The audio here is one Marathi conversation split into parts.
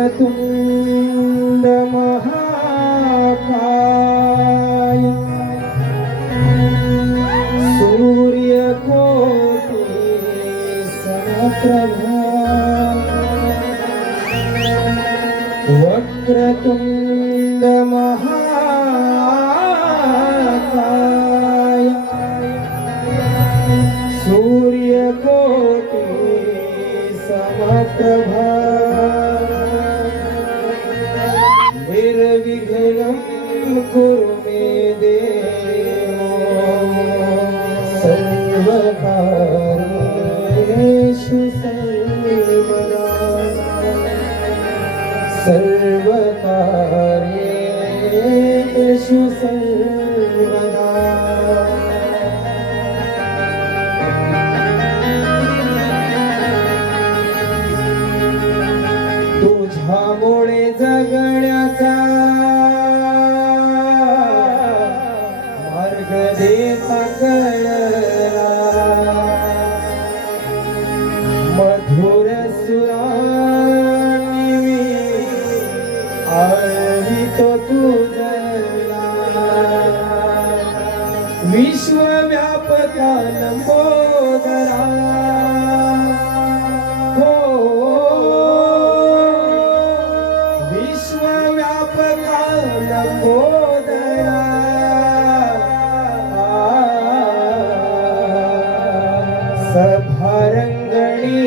वक्रतुंड महाकाय सूर्यकोटि समप्रभा वक्रतुंड महाकाय सूर्यकोटि समप्रभा निर्विघ्नं कुरु मे देव सर्वकार्येषु सर्वदा सर्वकार्येषु सर्वदा तुझ्यामुळे जगण्याचा मार्ग देता कळला मधुर सुरांनी मी आळवितो तुझला विश्वव्यापका लंबोदरा हो विश्वव्यापका लंबोदरा सभारंगणी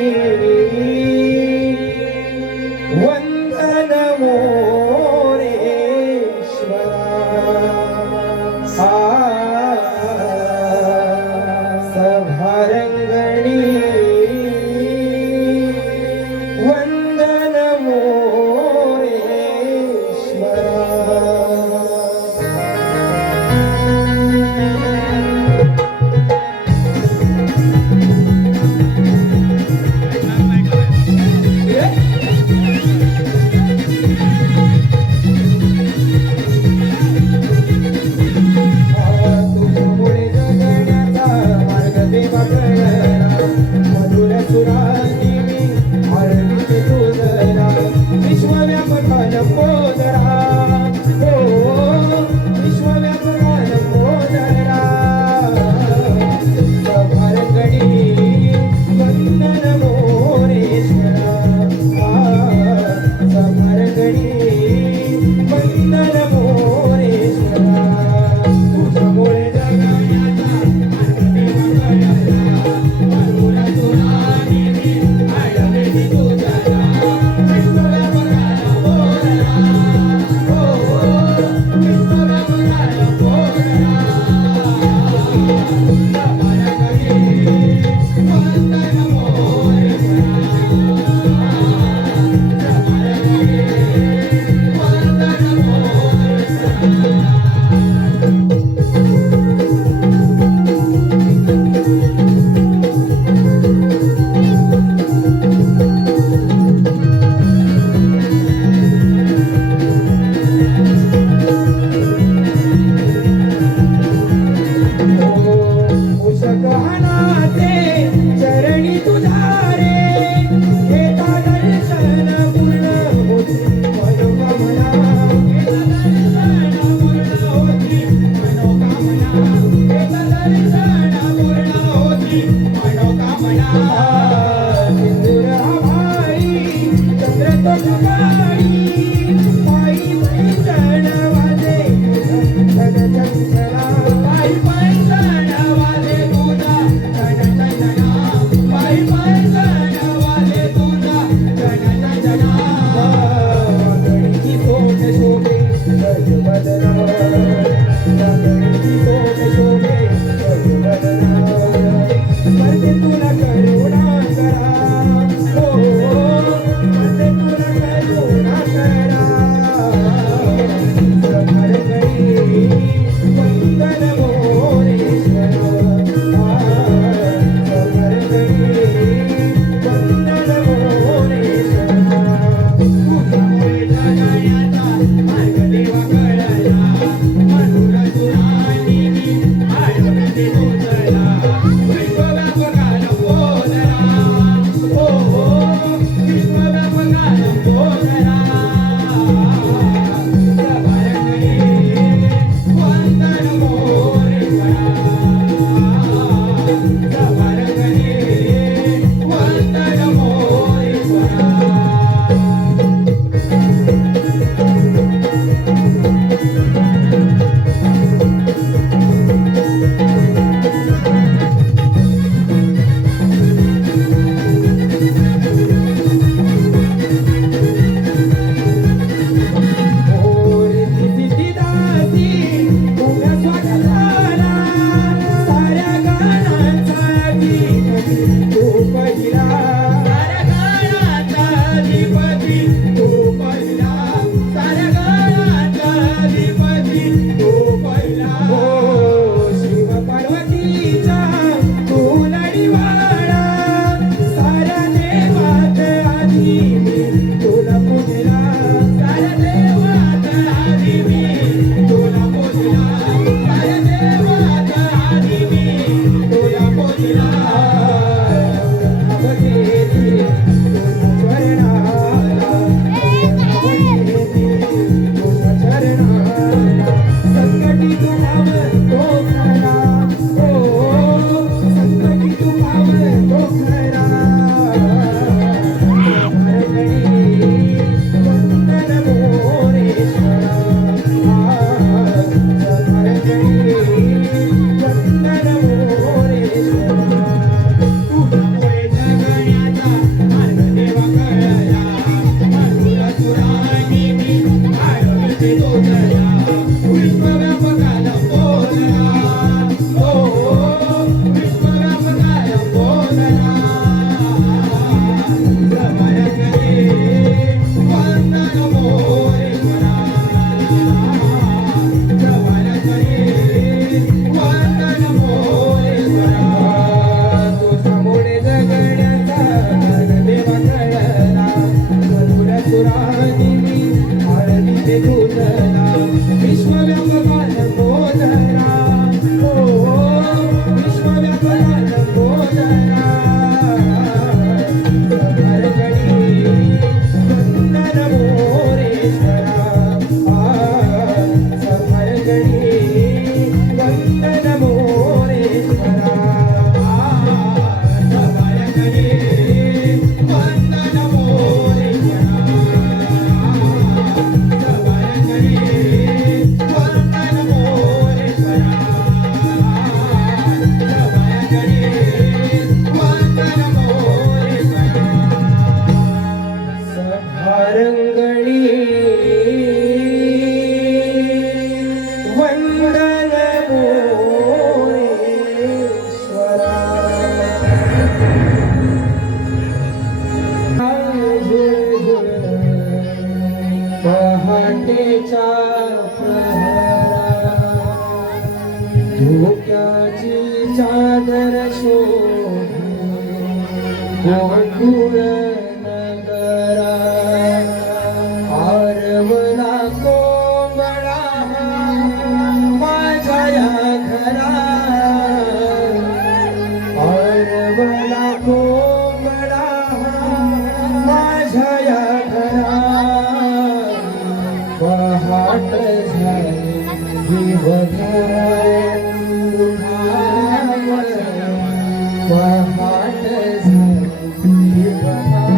पहाटेच्या प्रहरा धोक्याची चादर शोधे गोकुळ नगरा आरवला कोंबडा माझ्या या घरा आरवला कोंबडा माझ्या या घरा पहाट झाली दिवधरा पहाट झाली दिवधरा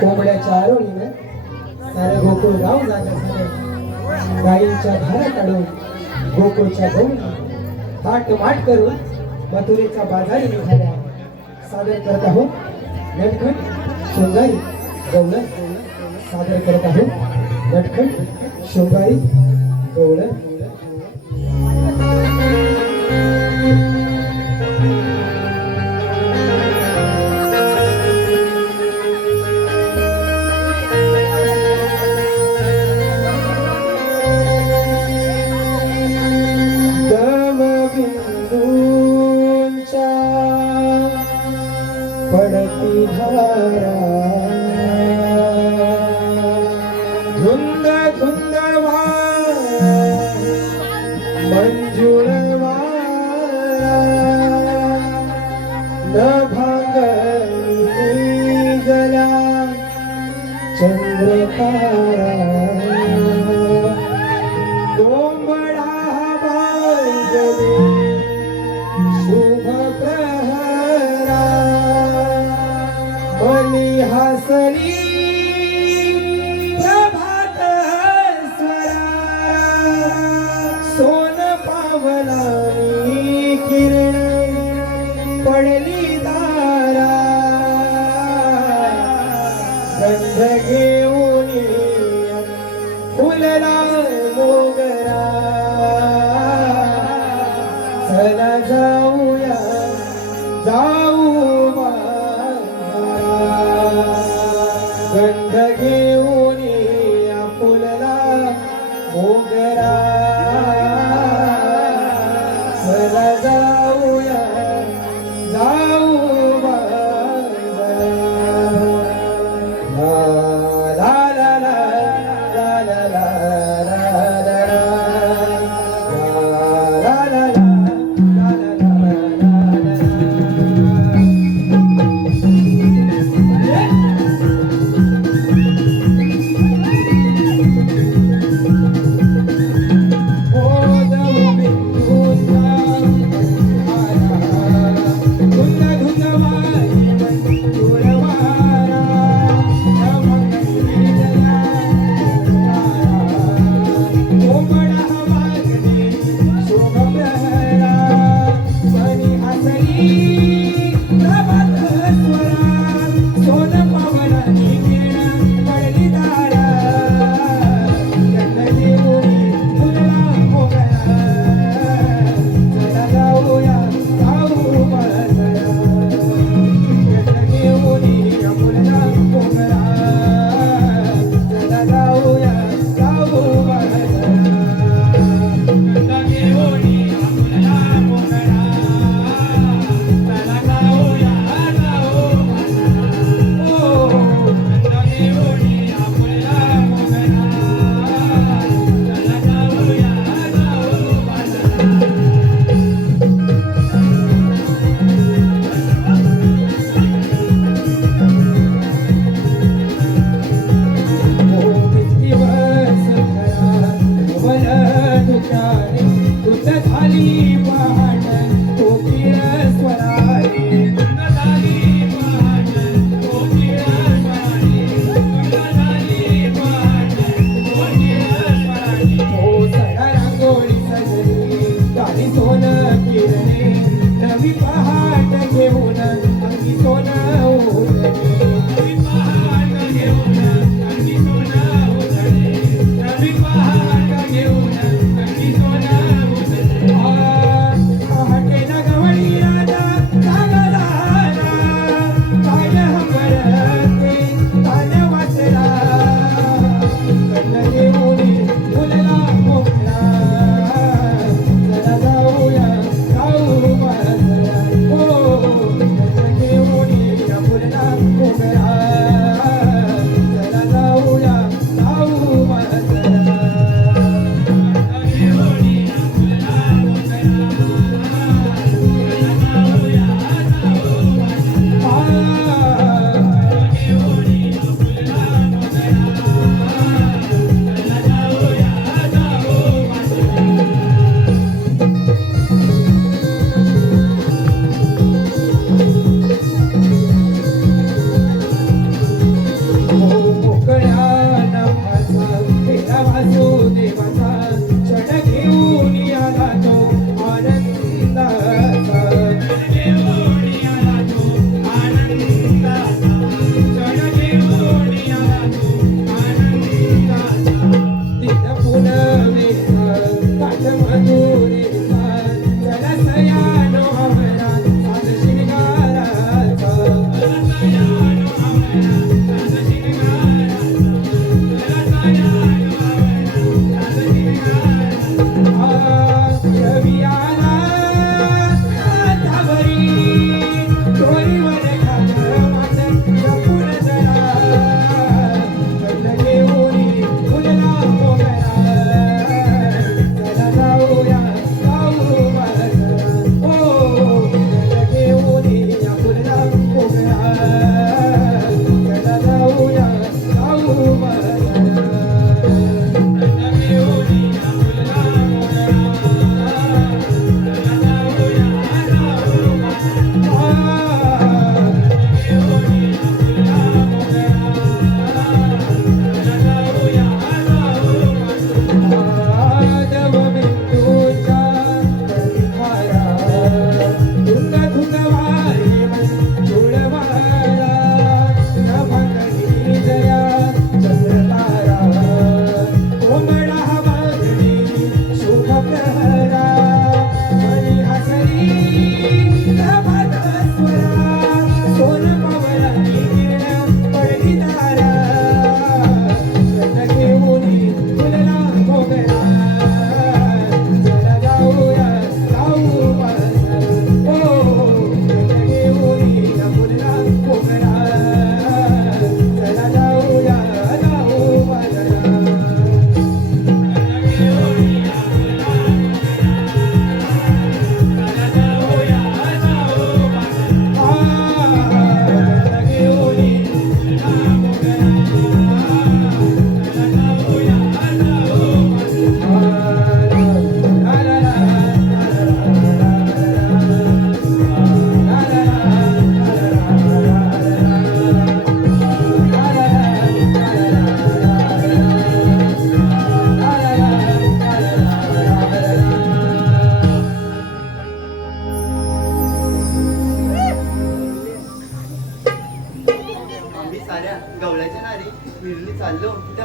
कोंबड्याच्या आरोळीनं सारं गोकुळ गाव जागा झालं. गाईंच्या धारा काढून गोकुळच्या गौरी ताट माट करून मथुरेच्या बाजारी निघाल्या. सादर करत आहोत नटखट शृंगारी गवळण. सादर करत आहोत नटखट शृंगारी गवळण. पडती धारा धुंद धुंद मंजूळ न भांगली गला चंद्रतारा कोंबडा बांगले शुभ प्रहरा मनी हसली प्रभात स्वरा सोन पावलानी किरण पडली दारा गंध घेऊन फुलला मोगरा चला जाऊया जाऊ गंध घेऊन फुलला मोगरा चला जाऊया जाऊ ला ला ला ला ला ला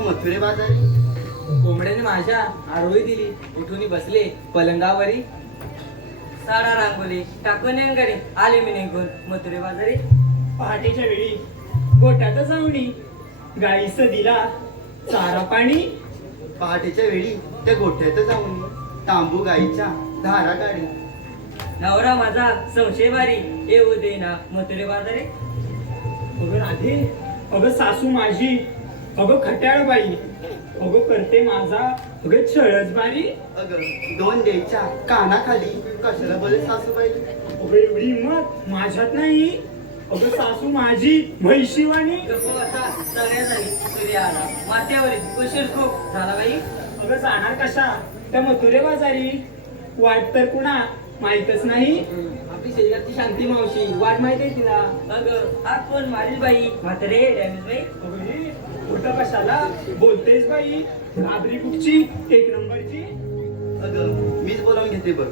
मथुरे बाजारी. कोंबड्याने माझ्या आरोळी दिली, उठून बसले पलंगावरी. साडा रांगोली टाकून नेमकडे आले मी निघून मथुरे बाजारी. पहाटेच्या वेळी गोट्यात जाऊनी गाईस दिला चारा पाणी. पहाटेच्या वेळी त्या गोठ्यात जाऊन तांबू गाईच्या धारा काढी. नवरा माझा संशय बारी येऊ देना मथुरे बाजारी. अगं राधे, अगं सासू माझी, अगं खट्याळ बाई, अगं करते माझा अगं छळच बारी. अगं 2 द्यायच्या कानाखाली कशाला बोले सासूबाई. अगं एवढी हिंमत माझ्यात नाही. अगं सासू माझी म्हैशीवाणी. गप्प असा सगळ्या झाली सूर्य आला माथ्यावरी उशीर खूप झाला बाई. अगं जाणार कशा त्या मथुरे बाजारी? वाट तर कुणा माहीतच नाही. आपली शेजारची शांती मावशी वाट माहिती आहे तिला. अगं हा कोण माझी बाई म्हातारे डॅमेज बाई. अगं हे कुठं कशाला बोलतेस बाई? घाबरी कुठची 1 नंबरची. अगं मीच बोलावून घेते बघ.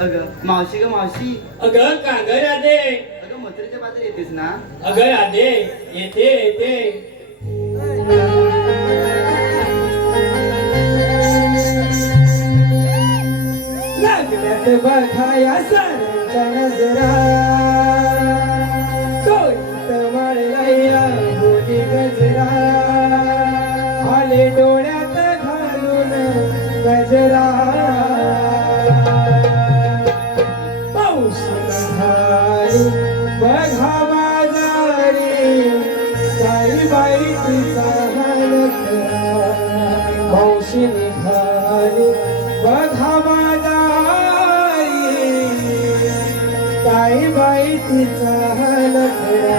अगं मावशी ग मावशी. अगं कांगर राधे, अगं मथुरेच्या बाजार येतेस ना? अगं राधे येते येते. लागल्यात बघाया साऱ्यांच्या नजरा, तोंडात वाळलाया बोली गजरा, आले डोळ्यात घालून गजरा. पाऊस नहारी बघा बाजारी, काही बाई तिचा हलकरा. पाऊशी निघाली बघा बाजारी, काही बाई तिचा हलकरा.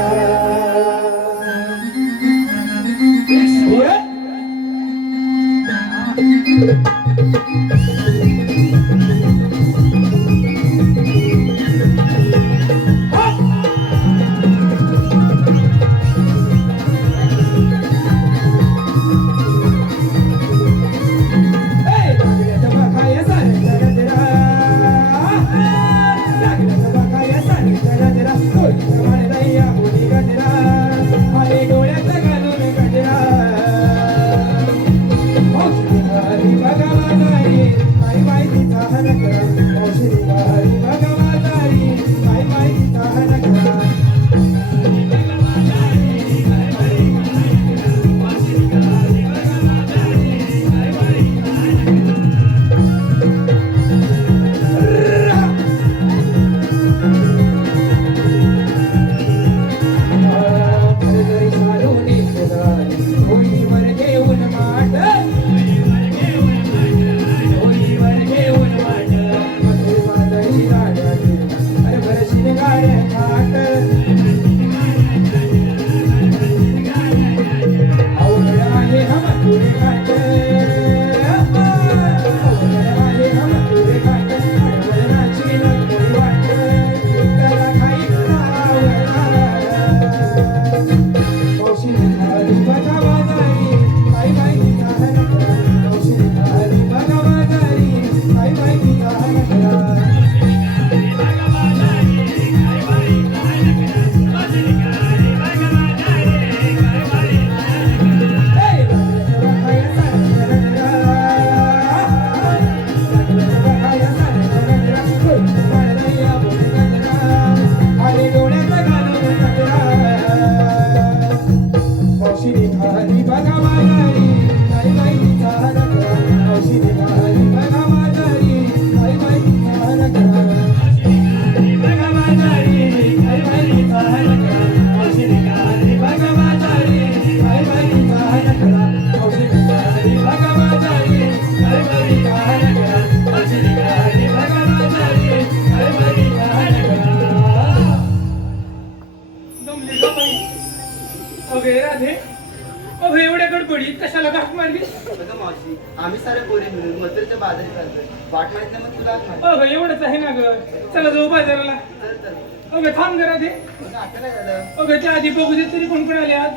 अगं मावशी आम्ही सारे पोरी मिळून मथुरेच्या बाजारी चालतोय. वाट माहित नाही मग तुला माहित. अगं एवढंच आहे ना ग. चला जाऊ बाजाराला. चल चल. अगं थांब जरा ते. अगं आता काय झालं? अगं त्या आधी बघू दे तरी कोण कोण आले आज.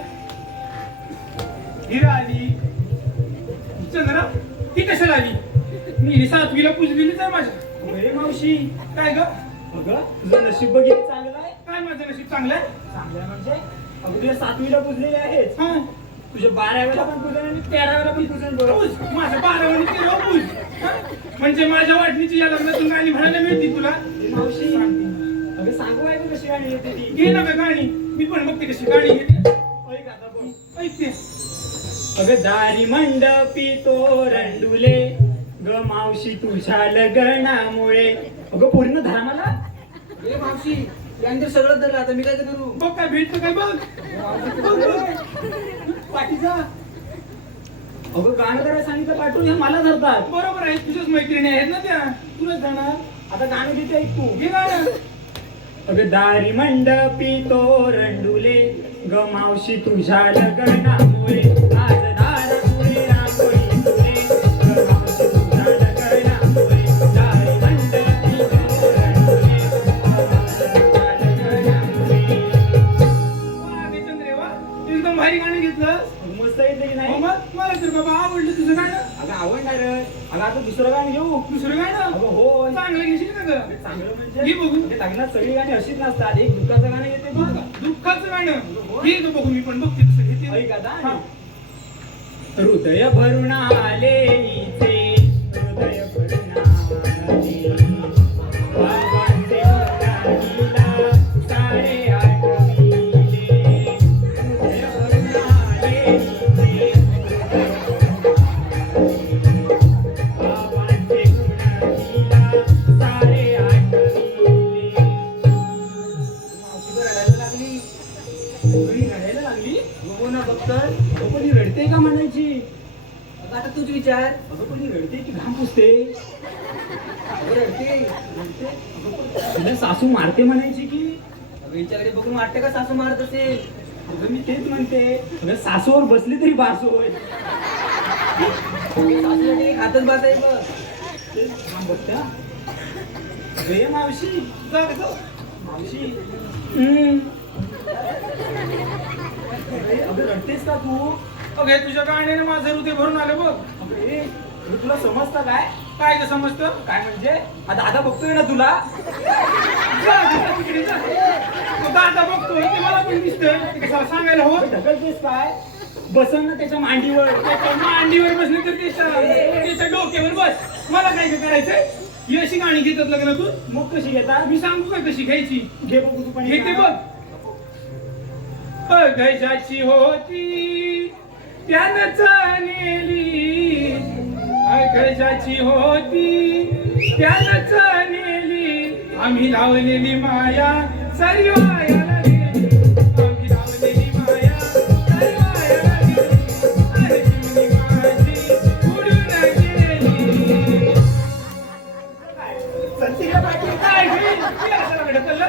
हिरा आली, चंद्रा ती कशाला आली? मी 7वीला पुजलेलीच आहे माझ्या. अरे मावशी काय ग? अगं तुझं नशीब बघितलं चांगलं आहे. काय माझं नशीब चांगलं आहे? चांगलं आहे म्हणजे अगं तुला 7वीला पुजलेले आहेच. हा तुझ्या 12व्याला पण पूजन आणि 13व्याला पण पूजन बरोबर माझं 12 आणि 13 पूज म्हणजे माझ्या वाटणीची या लग्नातून गाणी म्हणायला मिळते तुला मावशी अगं सांगू आहे कशी गाणी येते ती घे ना गं गाणी मी पण बघते कशी गाणी येते ऐक आता बघ ऐकते अगं दारी मंडपी तोरंडुले ग मावशी तुझ्या लग्नामुळे अगं पूर्ण धरा मला ए मावशी यांचं सगळं धरलं आता मी काय करू बघ काय भेटतं काय बघ पाठीचा अगं गाणं करायला सांगितलं पाठवून हे मला धरतात बरोबर आहे तुझ्याच मैत्रिणी आहेत ना त्या तुलाच जाणार आता गाणं देते ऐक तू हे गाणं अगं दारी मंडपी तोरंडुले ग मावशी तुझ्या लग्नामुळे आज दारापुढे रांगोळी फुले ग मावशी तुझ्या लग्नामुळे दारी मंडपी तोरंडुले ग मावशी तुझ्या लग्नामुळे वा गे चंद्रे वा एकदम भारी गाणं घेतलं मस्त येते की नाही मग मला तर बाबा आवडलं तुझं गाणं अगं आवडणार अगं आता दुसरं गाणं घेऊ दुसरं गाणं अगं हो चांगलं घेशील का गं चांगलं म्हणजे घे बघू ते लग्नात सगळी गाणी अशीच नसतात एक दुःखाचं गाणं येते बघ दुःखाचं गाणं घे गं बघू मी पण बघते कसं घेते ऐक आता हृदय भरून आले हिचे हृदय भरून आले बाबांचे राहिला सारे आठविले हृदय भरून आले हिचे बाबांचे राहिला सारे आठविले मावशी रडायला लागली रडायला लागली हो ना बघतर अगं पण ही रडते का म्हणायची अगं आता तूच विचार अगं पण ही रडते की घाम पुसते अगं रडते तिला सासू मारते म्हणायची की अगं हिच्याकडे बघून वाटतं का सासू मारत असेल अगं मी तेच म्हणते अगं सासूवर बसली तरी बास होय सासूसाठी एक हातच बसायचं तेच घाम बघत्या गे मावशी जा गं जाऊ. मावशी अगं रडतेस का तू अगे तुझ्या गाण्याने माझं हृदय भरून आलं बघ. अगं हे तुला समजतं काय काय ग समजतं? काय म्हणजे आता दादा बघतोय ना तुला जा, जा, तिकडे जा. तो दादा बघतोय ते मला पण दिसतंय ते कशाला सांगायला हवं. ढकलतेस काय बसन ना त्याच्या मांडीवर त्याच्या मांडीवर बसले तर त्याच्या डोक्यावर बस. मला काय ग करायचंय? ही अशी गाणी घेतात लग्नातून. मग कशी घेतात मी सांगू का कशी घ्यायची? घे बघू तू पण घेते बघ. गजाची होती त्यानंच नेली, गजाची होती त्यानंच नेली, आम्ही लावलेली माया सारी वायाला गेली, आम्ही लावलेली माया सारी वायाला गेली, अरे जीवनी माझी उडून गेली. संतीला पाठी काय होईल? मी कशाला ढकललं?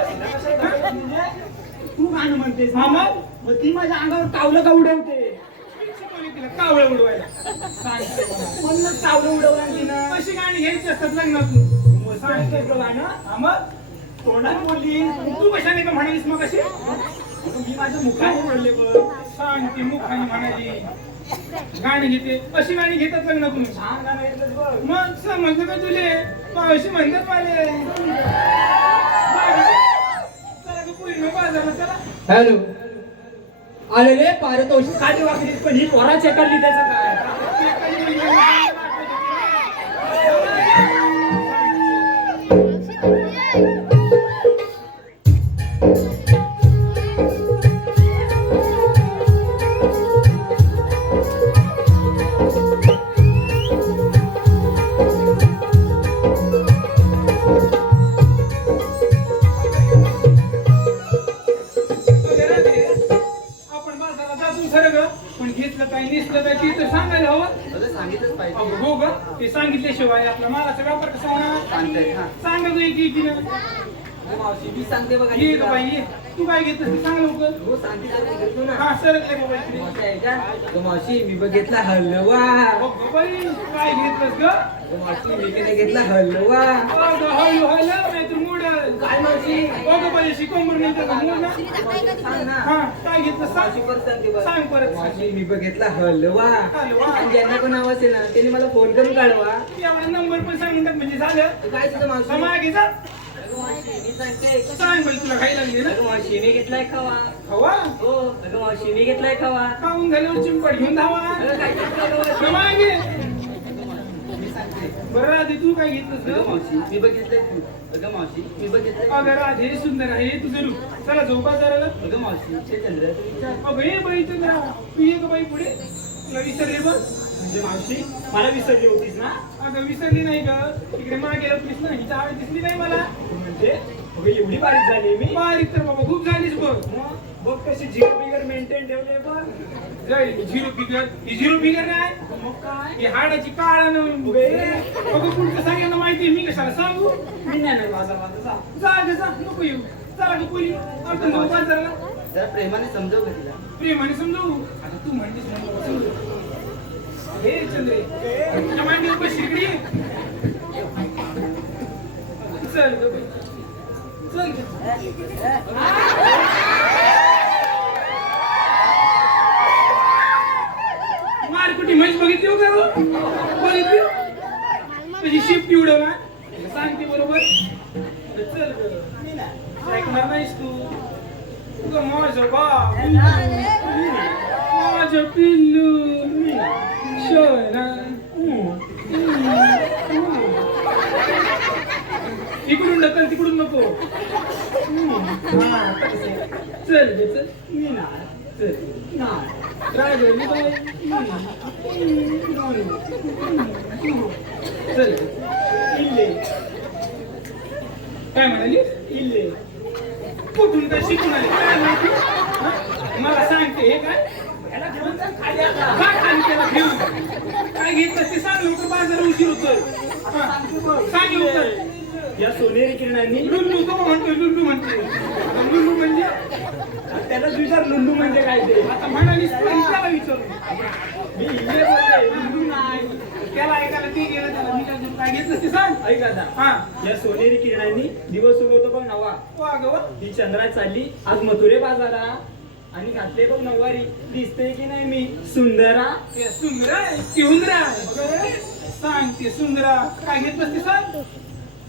तू गाणं म्हणतेस हा ना? मग? मग ती माझ्या अंगावर कावलं का उडवते शिकवली तिला कावळं उडवायला. सांगते मला. म्हणूनच कावलं उडवलं तिनं अशी गाणी घ्यायची असतात लग्नातून. मग सांगतोय तुला गाणं हा मग? तोंडात बोलली तू कशाने का म्हणालीस मग अशी? मी माझ्या मुखाने बोलले बघ सांगते मुखाने म्हणाली. गाणी घेते अशी गाणी घेतात लग्नातून. छान गाणं घेतलंस बघ मग समजलं का तुले? मावशी म्हणतात माले. चला गं पूर्ण बाजारला चला. हॅलो आलेले पारितोषिक काठी वाकलीस पण ही पोरा चेकरली त्याचं काय आपण बाजारात जातो खरं ग, पण घेतलं काय नेसलं काय ते तर सांगायला हवं. तुला सांगितलंच पाहिजे. अगं हो ग, ते सांगितल्याशिवाय आपला मालाचा व्यापार कसा होणार? सांगताय हा. सांगा ग एकीनं. अगं मावशी मी सांगते बघा ये ग बाई ये. तू काय घेतलं ते सांग लवकर. हो सांगते सांगते घेतो ना हा सरकले बाबा इकडे. मावशी आहे का अगं मावशी मी बघितला हलवा अगं बाई काय घेतलंस ग? अगं मावशी मी तिने घेतला हलवा अगं हळू हळू नाहीतर मोडल. काय मावशी अगं बाई अशी कोंबड नाही तर मोड ना. सांग ना हा काय घेतलं मावशी सांग. परत सांगते बघ. सांग परत. मावशी मी बघितला हलवा हलवा. आणि ज्यांना पण आवाज आहे ना त्यांनी मला फोन करून काढवा एवढा नंबर पण सांगून टाक म्हणजे झालं. काय तुझं मावशी मागे जा. अगं मावशी मी सांगते सांग बाई तुला काही लागली ना अगं मावशीने घेतलाय खावा हवा हो अगं मावशीने घेतलाय खावा खाऊन झाल्यावर चिंपट घेऊन धावा अगं काय घेतलंय गं मावशी? क्षमा घे मी सांगते बरं राधे तू काय घेतलंस अगं ग मावशी मी बघितलंय तू अगं मावशी मी बघितलंय अगं राधे सुंदर आहे तुझं रूप चला झोपा जरा अगं मावशी ते चंद्राचं विचार अगं हे बाई चंद्रा तू ये ग बाई पुढे तुला विसरले बघ म्हणजे मावशी मला विसरली होतीस ना अगं विसरली नाही ग तिकडे मागे लपलीस ना हिचा आवड दिसली नाही मला म्हणजे अगं एवढी बारीक झाली मी बारीक तर बाबा खूप झालीस बघ मग बघ कशी झिरो फिगर मेंटेन ठेवले बघ जाईल झिरो फिगर ही झिरो फिगर नाही मग काय ही हाडाची काळ अगं पुढचं सगळ्यांना माहिती मी कशाला सांगू मी नाही माझा माझा जा ग जा नको येऊ चला ग पोरी आपण जाऊ बाजाराला जरा प्रेमाने समजव का तिला प्रेमाने समजू आता तू म्हणतेस म्हणून बाबा समजू हे चंद्रे तुझ्या मांडीवर बस इकडे ये. चल ग बाई. चल ग. मारकुटी म्हैस बघितली हो का हो? बघितली हो? कशी शिफ्ट उडवला सांगते बरोबर चल ग ऐकणार नाहीस तू तुझं माझं बाप माझं पिल्लू शोना इकडून ढकल तिकडून नको हा, चल ग चल मी ना चल ना राजनी बाई चल इल्ले काय म्हणाली इल्ले कुठून काय शिकून आले काय माहिती हा? मला सांगते हे काय याला घेऊन जा खाली आता. काय खाली त्याला घेऊन काय घेतलं ते सांग लवकर बाजार उशीर होतोय सांग लवकर या सोनेरी किरणांनी लुल्लू तो म्हणतोय लुल्लू म्हणतोय लुल्लू म्हणजे त्यालाच विचार लुल्लू म्हणजे काय ते आता म्हणालीस तू त्याला विचारू मी इल्ले बोलले लुल्लू नाही त्याला ऐकायला ते गेलं त्याला मी काय घेतलं ते सांग ऐक आता हा या सोनेरी किरणांनी दिवस उगवतो बघ नवा वा ग वा ही चंद्रात चालली आज मथुरे बाजारा आणि घातले बघ नऊवारी दिसते की नाही मी सुंदरा ते सुंदरा आहे की हुंदरा आहे सांग ते सुंदरा काय घेतलंस ते सांग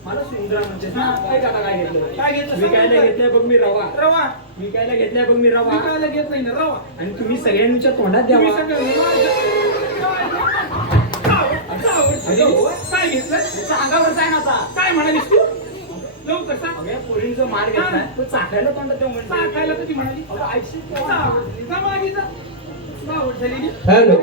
मला सुंदरा म्हणजे ना ऐक आता काय घेतलं काय घेतलं विकायला घेतलाय बघ मी रवा रवा विकायला घेतलाय बघ मी रवा विकायला घेत नाही ना रवा आणि तुम्ही सगळ्यांच्या तोंडात तुम्ही द्यावा सगळं काय घेतलं त्याच्या अंगावर जाय ना आता काय म्हणालीस तू लवकर सांग अगं पोरींचा मार घेतलाय तो चाकायला तोंडात देऊ म्हणजे सांगायला तुझी म्हणाली अगं ऐकशील का? चावड जा मागे जा चावड झालेली हॅलो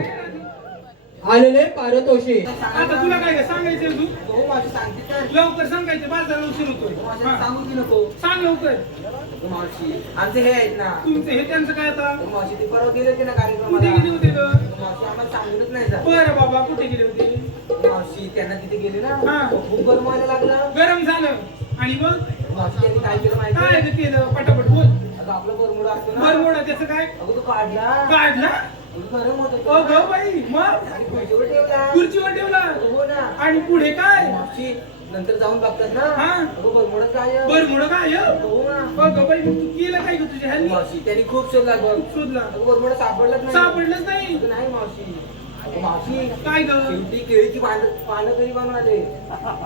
आलेले पारितोषिक आता तुला काय सांगायचं तू हो मावशी सांगते तर लवकर सांगायचं बाजाराला उशीर होतोय मावशी हा. सांगू की नको सांग लवकर अगं मावशी आमचे हे आहेत ना तुमचं हे त्यांचं काय आता अगं मावशी ते परवा गेले होते ना कुठे कार्यक्रमाला गेले होते ग अगं मावशी आम्हाला सांगूनच नाही जा बरं बाबा कुठे गेले होते मावशी त्यांना तिथे गेले ना हा. खूप गरम व्हायला लागलं गरम झालं आणि मग मावशी त्यांनी काय केलं माहिती काय ग केलं पटापट बोल अगं आपलं बरमुडा असतो ना बरमोडा त्याचं काय अगं तो काढला काढला अगं गरम होत ओ ग बाई मग आणि खुर्चीवर ठेवला खुर्चीवर ठेवला हो ना आणि पुढे काय मावशी नंतर जाऊन बघतात ना हा. अगं बरमुडा काय बरमोडा काय हो ना ओ ग बाई मग तू केलं काय ग तुझ्या ह्यांनी मावशी त्यांनी खूप शोधला बघ शोधला अगं बरमुडा सापडलाच नाही सापडलंच नाही अगं नाही मावशी अगं मावशी काय ग शेवटी केळीची पानं घरी बनवून आले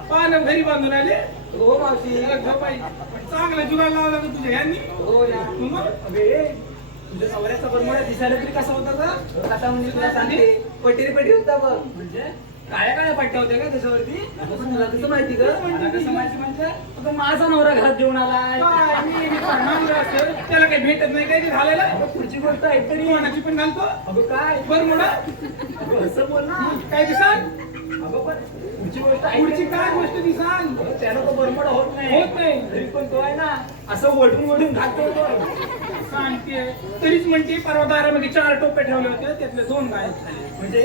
पानं घरी बांधून आले हो मावशी ग बाई चांगला जुगाड लावला ग तुझ्या ह्यांनी हो ना मग अगे तुझ्या नवऱ्याचा बरमुडा दिसायला तरी कसा होता का कसा म्हणजे तुला सांगते पटेरी होता बघ म्हणजे काळ्या काळ्या पट्ट्या होत्या का त्याच्यावरती अगं पण तुला कसं माहिती ग कसं माहिती म्हणजे अगं माझा नवरा घरात घेऊन आलाय काय मी म्हणलं असेल, त्याला काही भेटत नाही काय ते घालायला अगं पुढची गोष्ट ऐकतरी कोणाची पण घालतो अगं काय बरमोडा अगं असं बोल ना काय ते सांग अगं पण पुढची गोष्ट पुढची काय गोष्ट ती सांग त्यानं तो बरमोडा होत नाही होत नाही. तरी पण तो आहे ना असं वळून वळून घालतो तो. सांगते तरीच म्हणते परवा दारामध्ये 4 टोप्या ठेवल्या होत्या त्यातले 2 गायब झाले म्हणजे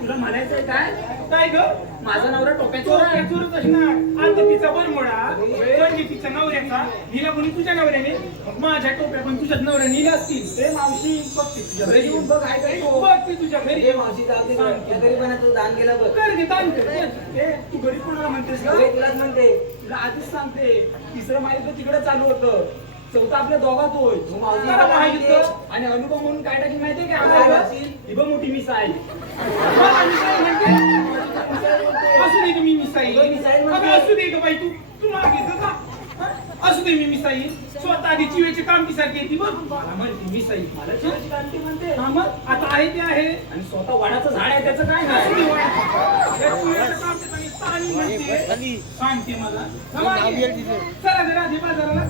तुला म्हणायचंय काय काय ग माझा नवरा टोप्याचोर टोप्या आहे चोरत असणार आता तिचा बरमोडा म्हणजे तिच्या नवऱ्याचा हिला कोणी तुझ्या नवऱ्याने मग माझ्या टोप्या पण तुझ्याच नवऱ्याने हिला असतील ते मावशी बघ ती तुझ्या घरी येऊन बघ आहे काय तो बघ ती तुझ्या घरी हे मावशी चालते बघ. त्या गरीबाने तू दान केलं बघ कर घे ताण कर ए, तू घरी कोणाला म्हणतेस का अरे तुलाच म्हणते तुला आधीच सांगते तिसरं माहिती तर तिकडे चालू होतं चौथा आपल्या दोघात होय तू मावशी जरा माहिती म्हणते. आणि अनुभव म्हणून काय टाकी माहितीये का काय आम्हाला? वाचील? ही बघ मोठी मिसाईल मला मिसाईल म्हणते असू दे ग मी मिसाईल मिसाईल म्हणते. अगं असू दे ग बाई तू तू मागे जा हा? असू नसते मी मिसाई स्वतः आधी चिवेची कामटीसारखी येते बघ मला म्हणते मिसाई मला चिवची कांती म्हणते हा मग आता आहे ते आहे आणि स्वतः वडाचं झाड आहे त्याचं काय नाही या चिवेच्या कामटीसाठी ताणी म्हणते सांगते मला चला जरा आधी बाजाराला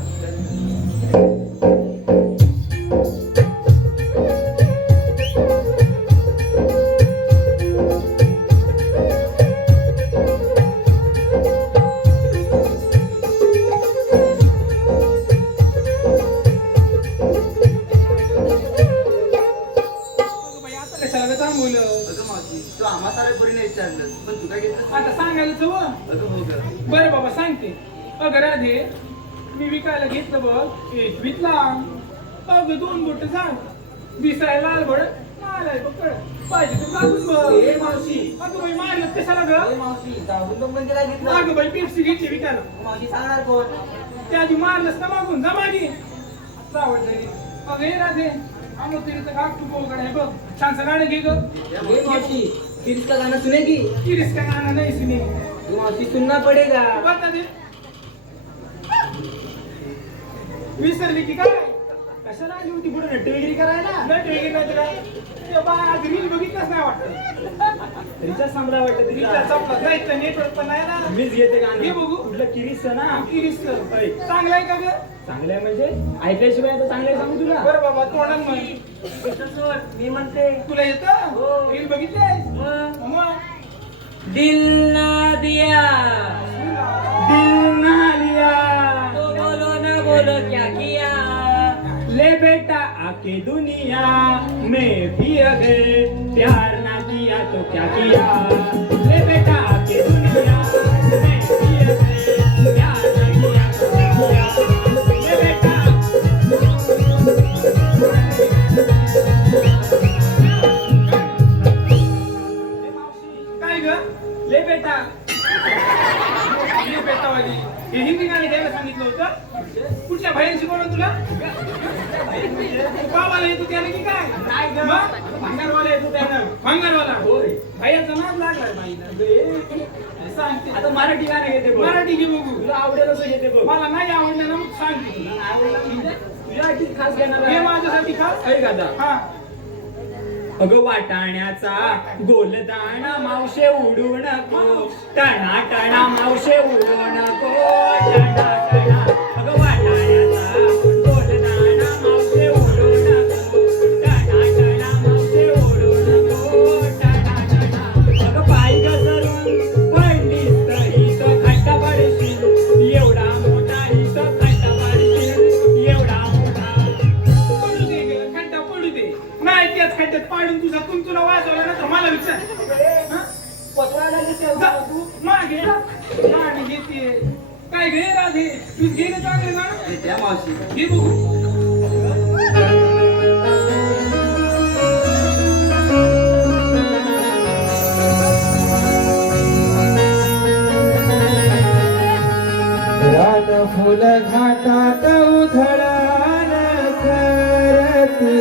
अगं मावशी तू आम्हा साऱ्या पोरीने विचारलं पण तू काय घेतलं आता सांगायला हवं अगं हो ग बरं बाबा सांगते अगं राधे मी विकायला घेतलं बघ एक विकला अगं 2 बोट झाड दिसायला लाल भड मालाय पकड पाहिजे तर लागून बघ मावशी अगं बाई मारलं कशाला ग मावशी जाऊन तो पण त्याला घेतलं अगं बाई पेप्सी घेतली विकायला मावशी सांगणार कोण त्या आधी मारलंस ना मागून जा मागे आवड झाली अगं हे राधे आम्ही तुझं गाठ तू कोकड आहे बघ छानसं गाणं घे ग ये मावशी फिर इसका गाना सुनेगी किरीस का गाणं नाही सुनी तो मावशी सुनना पडेगा बता दे विसरली की काय कशाला आली होती पुढे नटविगिरी करायला नाही ट्रेनिंग नाही तुला ते बा आज रील बघितलंच नाही वाटतं रिचार्ज संपला वाटतं रीलला तिचा संपला नाही तर नेटवर्क पण नाही ना मीच घेते गाणं घे बघू. कुठलं किरीस ना किरीस होय. चांगलं आहे का ग चांगलं आहे म्हणजे ऐकल्याशिवाय आता चांगलं आहे सांगू तुला बरं बाबा तोंडात म्हण मी म्हणते तुला येतं हो. रील बघितलंय मग मग दिल ना दिया दिल ना लिया तो बोलो ना बोलो क्या किया ले बेटा आके दुनिया में भी अगर प्यार ना किया तो क्या किया ले बेटा आके दुनिया में भी अगर प्यार ना किया तो क्या किया ले बेटा काय ग ले बेटा ले बेटा वाली हे हिंदी गाणी द्यायला सांगितलं होतं कुठल्या बाहेर शिकवलं तुला गावाला येतो त्याने की काय नाही ग मग? भंगारवाला येतो त्यानं भंगारवाला होय बाहेरचा नाद लागलाय बाईला सांगते आता मराठी गाणं घेते बघ मराठी घे बघू तुला आवडेल असं घेते बघ मला नाही आवडलं ना मग सांगते तुला आवडलं म्हणजे तुझ्यासाठी खास घेणार हे आहे. माझ्यासाठी खास ऐक आता हा अगं वाटाण्याचा गोलदाणा मावशे उडू नको टणा टणा मावशे उडू नको टणा टणा अगं वाटाण्याचा गोलदाणा मावशे उडू नको टणा टणा मावशे उडू नको टणा टणा अगं पाय घसरून पडलीस तरी तो खड्डा पडशील एवढा मोठा ही तो खड्डा पडशील एवढा मोठा पडू दे ग, खड्डा पडू दे नाही त्याच खड्ड्यात पाडून तुझा तुला वाजवला ना तर मला विचार हा? पत्राला जा, तू मागे गाणी घेते काय घे राधे तू घे ना चांगलं गाणं हे त्या मावशी घे बघू रान फुल घाटात उधळान करती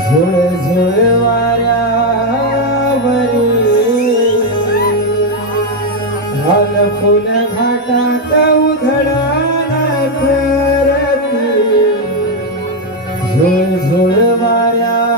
झुळ झुळ वाऱ्यावरी रान फुल घाटात उधळान करती झुळ झुळ वाऱ्यावरी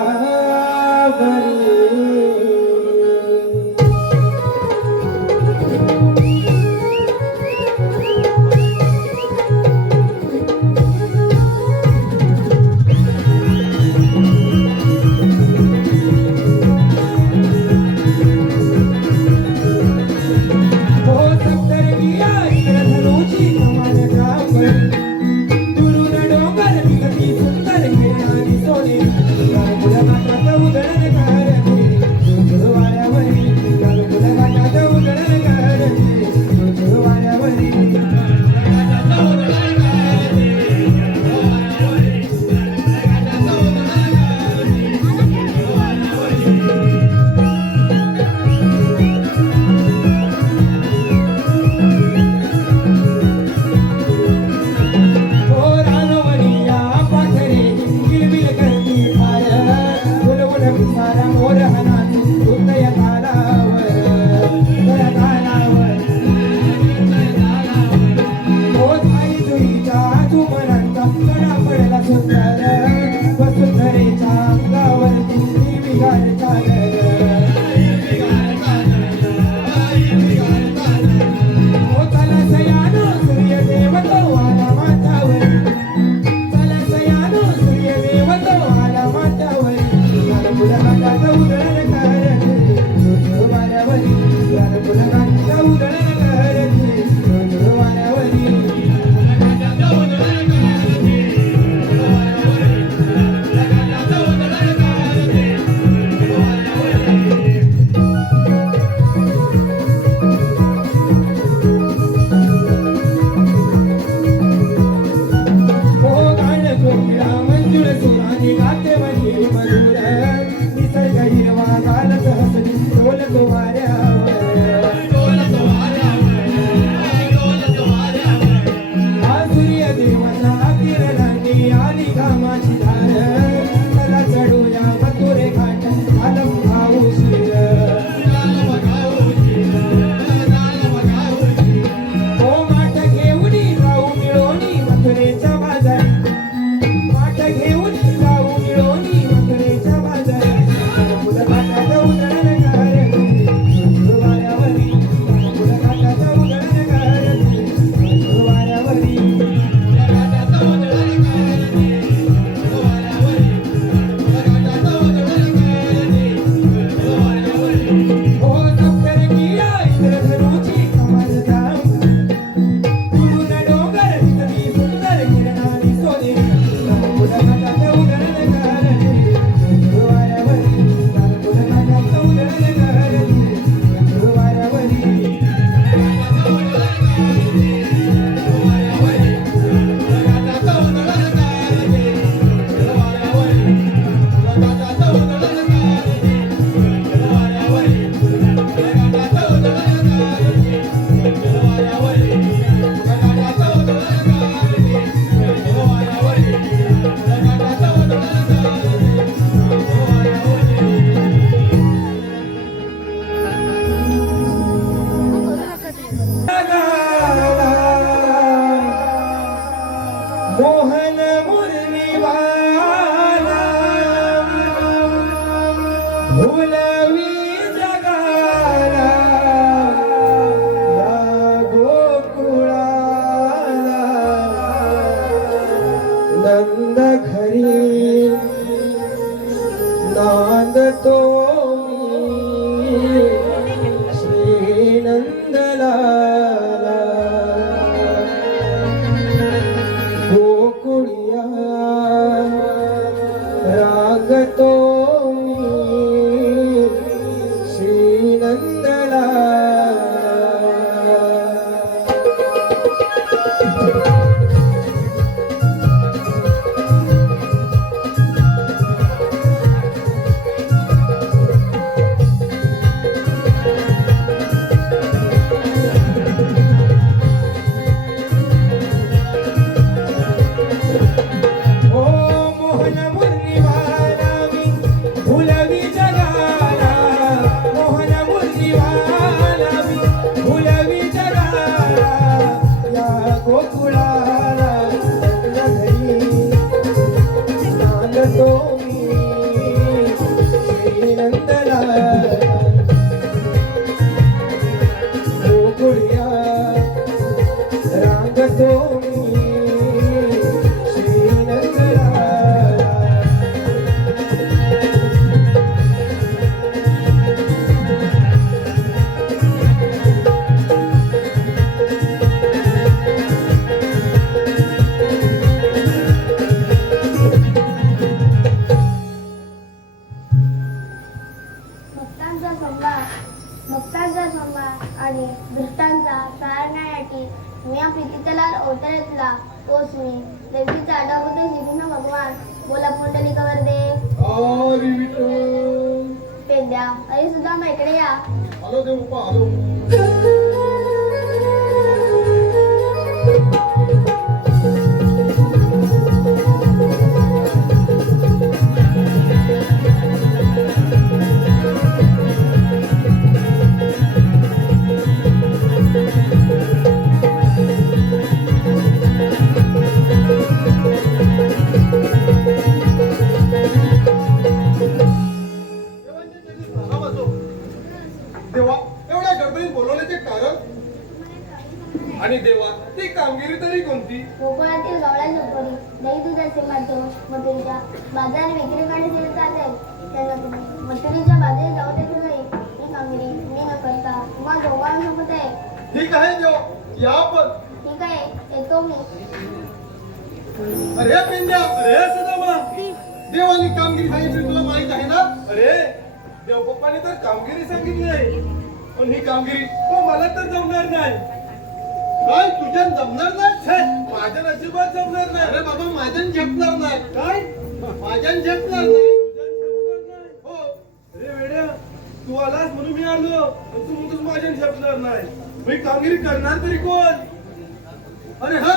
हो सत्तर मोहन मुरलीवाला भुलवी जगाला या गोकुळाला नंद घरी नांदतो मी श्री नंदलाला गोकुळिया रागतो मी श्री नंदलाला ओ मोहन मुरलीवाला मी भुलवी जगाला मोहन मुरलीवाला मी भुलवी जगाला या गोकुळाला घरी नांदतो मी श्री नंदलाला गोकुळिया रांगतो मी श्री नंदलाला भक्तांचा संभार आणि दृष्टांचा सारण्यासाठी मी या प्रीतीतला अवतरतला तोच मी देवीचा अडावतो श्रीकृष्ण भगवान बोला पुंडलिकावर दे हरी विठ्ठल पेंद्या अरे सुद्धा मग इकडे या आलो देवप्पा आलो देवा एवढ्या गडबडीत बोलवण्याचे कारण आणि देवा ती कामगिरी तरी कोणती गोकुळातील गवळा झोपडी दही दुधाचे माध्यम मथुरीच्या बाजार विक्री करण्याचे चालते त्यांना तुम्ही मथुरीच्या बाजारी जाऊ देत नाही ही कामगिरी मी न करता तुम्हाला दोघांसोबत आहे ठीक आहे देवा या पण ठीक आहे येतो मी अरे पेंड्या अरे सुदामा देवानी कामगिरी सांगितली तुला माहित आहे ना अरे देवपप्पाने तर कामगिरी सांगितली आहे पण ही कामगिरी मला तर जमणार नाही काय तुझ्या जमणार नाही माझ्या अजिबात जमणार नाही अरे बाबा माझ्यान झेपणार नाही काय माझ्यान झेपणार नाही हो अरे वेड्या तू आलास म्हणून मी आलो पण तू म्हणतोस माझ्यान झेपणार नाही मी कामगिरी करणार तरी कोण अरे हा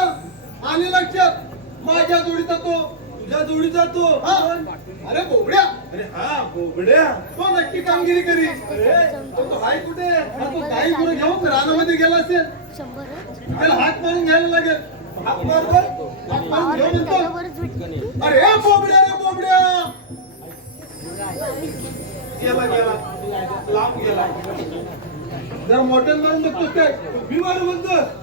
आले लक्षात माझ्या जोडीचा तो तुझ्या जोडीचा तो अरे बोबड्या अरे हा बोबड्या तो नक्की कामगिरी करी अरे तो हाय कुठे तो काही गुरु घेऊन रानामध्ये गेला असेल त्याला हात मारून घ्यायला लागेल हात मारून घेऊन येतो अरे बोबड्या रे बोबड्या गेला गेला लांब गेला जरा मोठ्यान मारून बघतोस काय मी मारू बोलतोस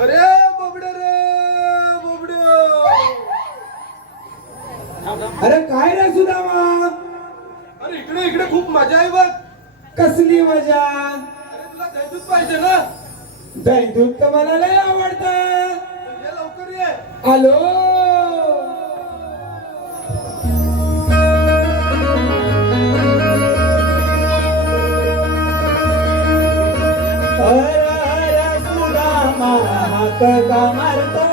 अरे बोबड्या रे बोबड्या अरे काय रे सुदामा अरे इकडे इकडे खूप मजा आहे बघ कसली मजा अरे तुला दैदूत पाहिजे ना दैदूत तर मला लय आवडत ये लवकर ये आलो सुदामा हाक का मारतो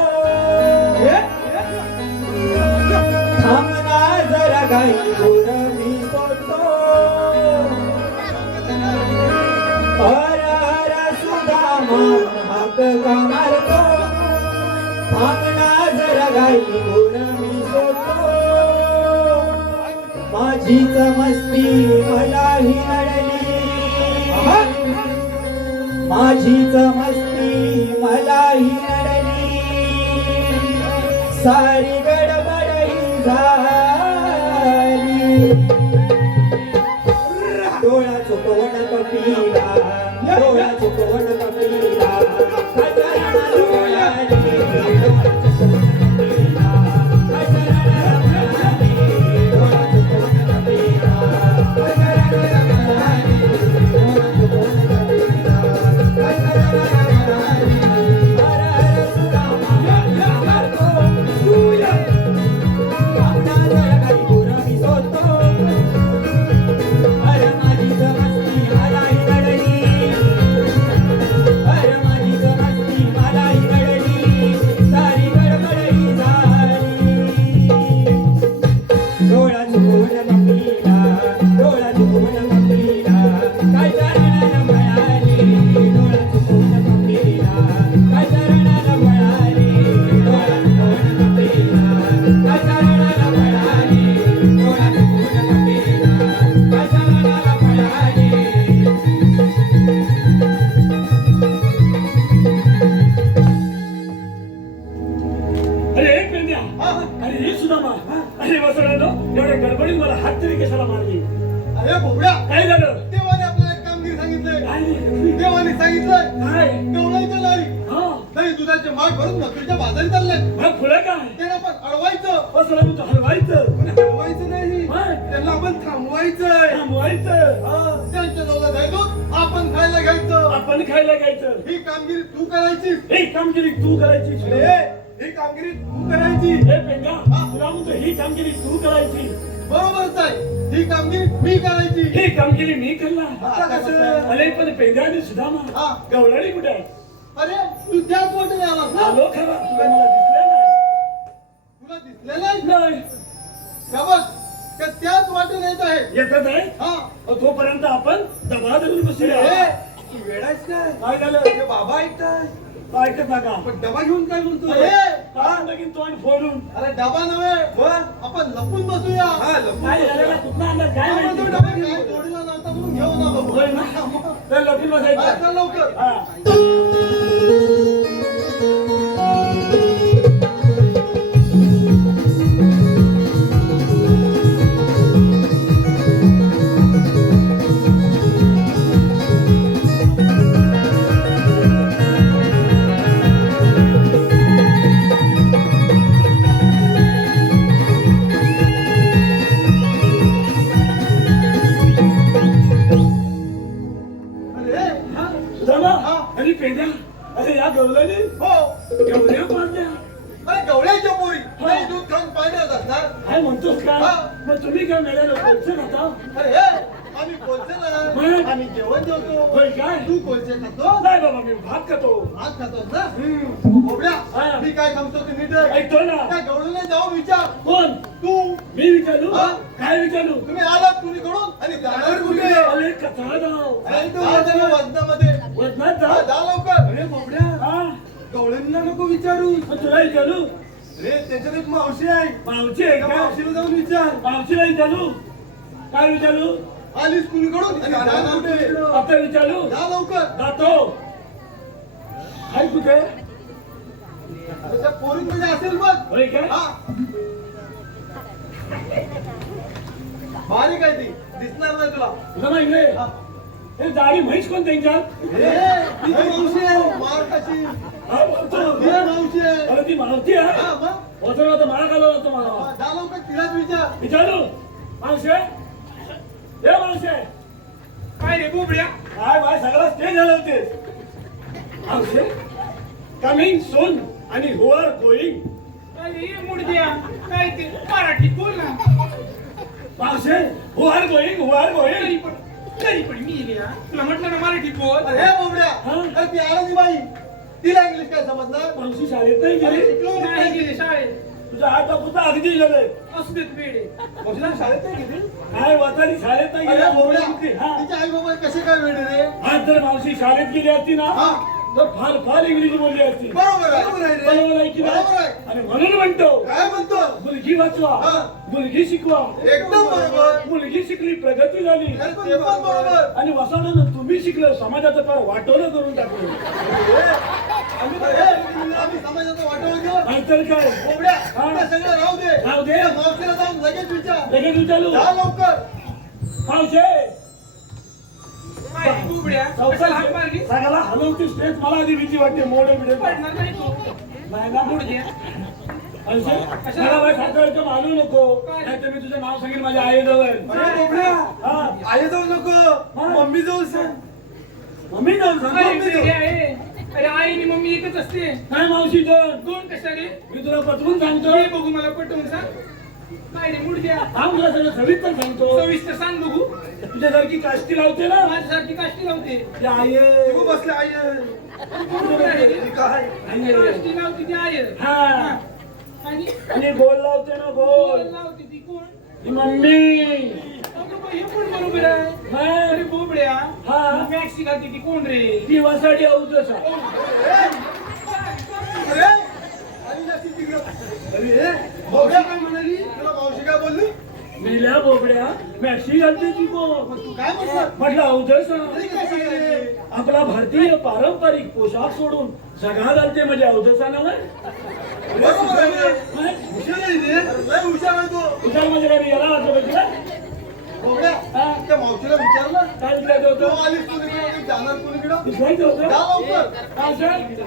थांबना जरा गाई गोर मी सोडतो सुदामा हाक का मारतो थांबना जरा गाई गोर मी सोडतो माझीच मस्ती मलाही नडली माझीच मस्ती मलाही नडली सारी गडबड ही झाली डोळा चुकवण कपिला डोळा चुकवण कपिला अचानक डोळ्याने डोळा चुकवण कपिला अचानक डोळा चुकवण कपिला अचानक डोळा चुकवण कपिला हर हर सुदामा मारतो तुझ्या आपला जळगाई गुरमी सोडतो अरे माझी मस्ती मलाही नडली अरे माझी मस्ती मलाही नडली सारी गडबडही झाली डोळा चुकवून कपिला डोळा चुकवून कपिला काय करणार म्हणाली डोळा चुकवून कपिला काय करणार म्हणाली डोळा चुकवून कपिला काय करणार म्हणाली डोळा चुकवून कपिला काय करणार म्हणाली अरे एक पेंद्या अरे हे सुद्धा अरे वसरानो एवढ्या गडबडीत मला हात तरी कशाला मारली अरे बोबड्या काय झालं देवाने आपल्याला एक कामगिरी सांगितलंय काय देवाने सांगितलंय काय गवळाईचं लारी हा नाही दुधाचे माग भरून नोकरीच्या बाजारी चालले मग पुढे काय त्यांना आपण अडवायचं वसरानो तू हलवायचं पण हलवायचं नाही मग? त्यांना आपण थांबवायचंय थांबवायचं त्यांच्या जवळ जायचं आपण खायला घ्यायचं आपण खायला घ्यायचं ही कामगिरी तू करायची ही कामगिरी तू करायची अरे ही कामगिरी तू करायची हे पेंगा तुला म्हणतो ही कामगिरी तू करायची बरोबरच आहे ही कामगिरी मी करायची ही कामगिरी मी करणार आता कसं? अरे पण पेंगाने सुद्धा हा. गवळणी कुठे आहे अरे तू त्याच वाटेने आलास ना आलो खरा तुला मला दिसलं नाही तुला दिसलेलं आहे नाही का बघ का त्याच वाटेने येत आहे येतच आहे हा मग तोपर्यंत आपण दबा धरून बसूया ए, तू वेडायस काय काय झालं ते बाबा ऐकताय ऐकत नका पण डबा घेऊन काय म्हणतो अरे काय लगीन तोंड फोडून अरे डबा नव्हे आपण लपून बसूया काय झालं कुठला अंदाज काय आपण माहिती? तो डबा काय जोडीला नव्हता म्हणून घेऊन आलो होय ना? तर लपून हा, बसायचं चल लवकर हा. अरे हा, सुदामा, हा. अरे पेंड्या अरे या गवल्याने हो गवल्या मारल्या अरे गवळ्याच्या पोरी नाही दूध खाऊन पाण्यात असणार काय म्हणतोस का हा. मग तुम्ही काय मेल्याला पैसे खाता अरे हे, आम्ही कोलचे मग? नाही आम्ही जेवण जेवतो होय काय तू कोलचे खातो नाही बाबा मी भात खातो आज खातोस ना हम्म. बोबड्या हा. मी काय सांगतो ते नीट ऐक. ऐकतो ना त्या गवळीने जाऊन विचार कोण तू मी विचारू हा. काय विचारू तुम्ही आलात कुणीकडून आणि जाणार कुठे अरे कथा जाऊ आणि तू माझ्या वजनामध्ये वजनात हा, जा जा लवकर अरे बोबड्या हा गवळींना नको विचारू मग तुला विचारू रे त्याच्यात एक मावशी आहे मावशी आहे त्या का मावशीला जाऊन विचार मावशीला विचारू काय विचारू आलीस कुणीकडून आणि जाणार कुठे आता विचारू जा लवकर जातो हाय कुठे अरे त्या पोरींमध्ये असेल बघ होय काय हा बारीक आहे ती दिसणार नाही तुला तुझं माहिती आहे? हा. हे दाढी म्हैस कोण त्यांच्यात ए, ती मावशी आहे मारकाची हा, बोलतो. ती मावशी आहे अरे ती मावशी आहे हा, मग? होतं होतं मला घालवलं होतं मला हा, जा लवकर तिलाच विचार विचारू मावशे हे मावशे काय रे बोबड्या काय बाय सगळं स्टेज झालं होते मावशे कमिंग सून आणि हु आर गोईंग अरे मुडद्या काय ते मराठी बोल ना मावशे हु आर गोईंग तरी पण मी रे हा. तुला म्हटलं ना मराठी बोल अरे बोबड्या हा? अरे ती आळंदी बाई तिला इंग्लिश काय समजणार मावशी शाळेत नाही अरे गेली शिकलो नाही गेले शाळेत तुझा आटा पुता अगदी गेलंय असू देत बेडे मावशीला शाळेत नाही गेली काय वातानी शाळेत नाही अरे बोबड्या गेली हा तिचे आई बाबा कसे काय वेळे रे आज जर मावशी शाळेत गेली असती ना हा. तर फार फार इंग्रजी बोलली असती बरोबर आहे बरोबर आहे की नाही? बरोबर आहे आणि म्हणून म्हणतो काय म्हणतो मुलगी वाचवा हा. मुलगी शिकवा एकदम बरोबर मुलगी शिकली प्रगती झाली अरे ते पण बरोबर आणि वसाडानं तुम्ही शिकलं समाजाचं फार वाटोळं करून टाकलं अरे, आम्ही समाजाचं वाटोळ घेऊ आणि तर काय बोबड्या हा. ते सगळं राहू दे राहू दे. त्या मावशीला जाऊन लगेच विचार लगेच विचारू जा लवकर मावशे काय रे बुबड्या कशाला हाक मारली सगळ्याला हलवते स्टेज मला आधी भीती वाटते मोडे बिडे पडणार नाही तू नाही ना मुडद्या मावशे मला बाई साखरेचं मानू नको नाही तर मी तुझं नाव सांगेन माझ्या आईजवळ अरे बोबड्या हा आई जाऊ नको मम्मी जाऊ सांग मम्मी जाऊन सांग अरे मम्मी हे जाऊन. आहे अरे आई आणि मम्मी एकच असते नाही मावशी दोन दोन कशा रे मी तुला पटवून सांगतो हे बघू मला पटवून सांग काय रे मुडद्या थांब तुला सगळं सविस्तर सांगतो सविस्तर सांग बघू तुझ्यासारखी काष्टी लावते ना माझ्यासारखी काष्टी लावते ती आई तू बसले आई काय काष्टी लावते ती आहे हा आणि आणि गोल लावते ना गोल लावते ती कोण ती मम्मी अगं बाई, हे कोण बरोबर आहे हा. अरे बोबड्या हा. मॅक्सी घालते ती कोण रे ती वसाडी अवतसा अरे आईला किती ग- अरे बोबड्या काय म्हणाली तुला मावशी काय बोलली मेल्या बोबड्या मॅक्सी घालते ती कोण तू काय म्हटलं म्हटलं अवतसा अरे काय सांगितले आपला भारतीय पारंपरिक पोशाख सोडून सगळा घालते म्हणजे अवतसा ना बरोबर आहे हुशार आहे रे लय हुशार आहे तो विचार म्हणजे काय मी याला वाटलं पाहिजे बोबड्या त्या मावशीला विचारलं काय विचारायचं तो होतं आलीस कुणीकडे जाणार कुणीकडे विचारायचं जा होतं लवकर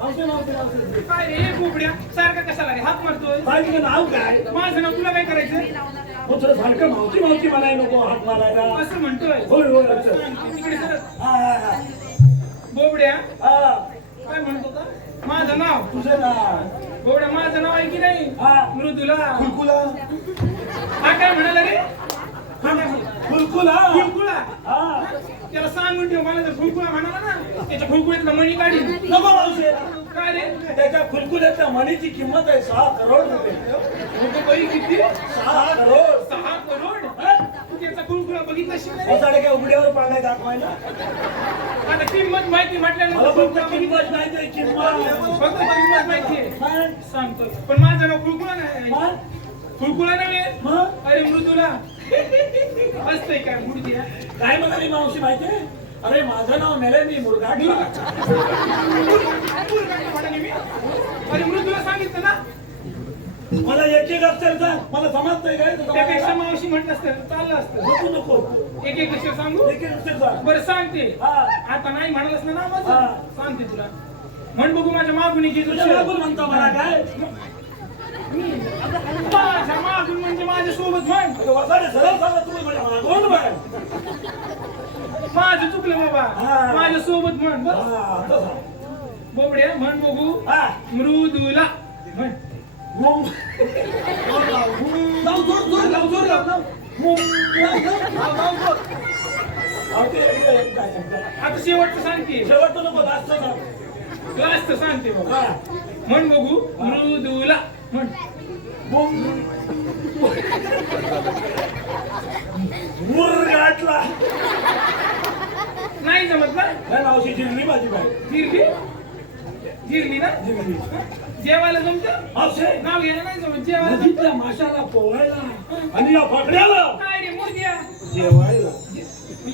मावशे मावशे काय रे बोबड्या सारखा कशाला रे हात मारतोय काय तुझं नाव काय माझं नाव तुला काय करायचं हो तुला सारखं मावशी मावशी म्हणाय नको हात मारायला असं म्हणतोय होय होय अच्छा. सांग, तिकडे सरक. हा हा हा बोबड्या हा काय म्हणत होता माझं नाव तुझं नाव बोबड्या माझं नाव आहे की नाही हा मृदुला कुलकुला हा काय म्हणाला रे हा काय म्हणाला? फुलकुला फुलकुळा हा त्याला सांगून ठेव मला जर फुलकुळा म्हणाला ना त्याच्या फुलकुळ्यातला मणी काढी नको मावशे काय रे त्याच्या फुलकुल्याच्या मनीची किंमत आहे 6 करोड रुपये मोठं बाई किती 6 करोड 6 करोड हा? तू त्याचा फुलकुळा बघितला शिवाय त्यासाठी काय उघड्यावर पाळलाय दाखवायला आता किंमत माहिती मला म्हटल्यानंतर फक्त किंमत नाही तर किंमत फक्त किंमत माहितीये हा? सांगतो पण माझं नाव फुलकुळा नाही हा? फुलकुळा नव्हे मग? अरे मृदुला असतंय काय मुडती काय म्हणाली मावशी माहितीये अरे माझं नाव नेलंय मी मुरघाटला अरे मृदुला सांगितलं ना मला एक एक अक्षर सांग मला समजतंय काय त्यापेक्षा मावशी म्हटलं असतं तर चाललं असतं नको नको एक एक अक्षर सांगू एक एक अक्षर सांग बरं सांगते हा. आता नाही म्हणालच ना हा. माझं सांगते तुला म्हण बघू माझ्या मागून एक तुझ्या मागून म्हणतो मला काय माझ्या मागून म्हणजे माझ्या सोबत म्हण अगं वसाडे सरळ सांगा तुम्ही माझ्या मागून म्हण. माझं चुकलं बाबा हा. माझ्या सोबत म्हण बस हा, आता सांग. बोबड्या म्हण बघू हा. मृदुला म्हण मुंग. लाव जोर जोर लाव जोर लाव लाव. अहो, ते एक काय सांगतो. आता शेवटचं सांगते शेवटचं नको जास्त सांग. लास्ट सांगते बाबा हा. म्हण बघू मृदुला म्हण मुंग. मुरघाटला नाही जमत ना नाही मावशी जिरली माझी बाई जिरली जिरली ना जिरली जेवायला जमतं मावशे नाव घ्यायला नाही जमत जेवायला जमतं. नदीतल्या माशाला पोहायला आणि या फाकड्याला काय रे मुर्द्या जेवायला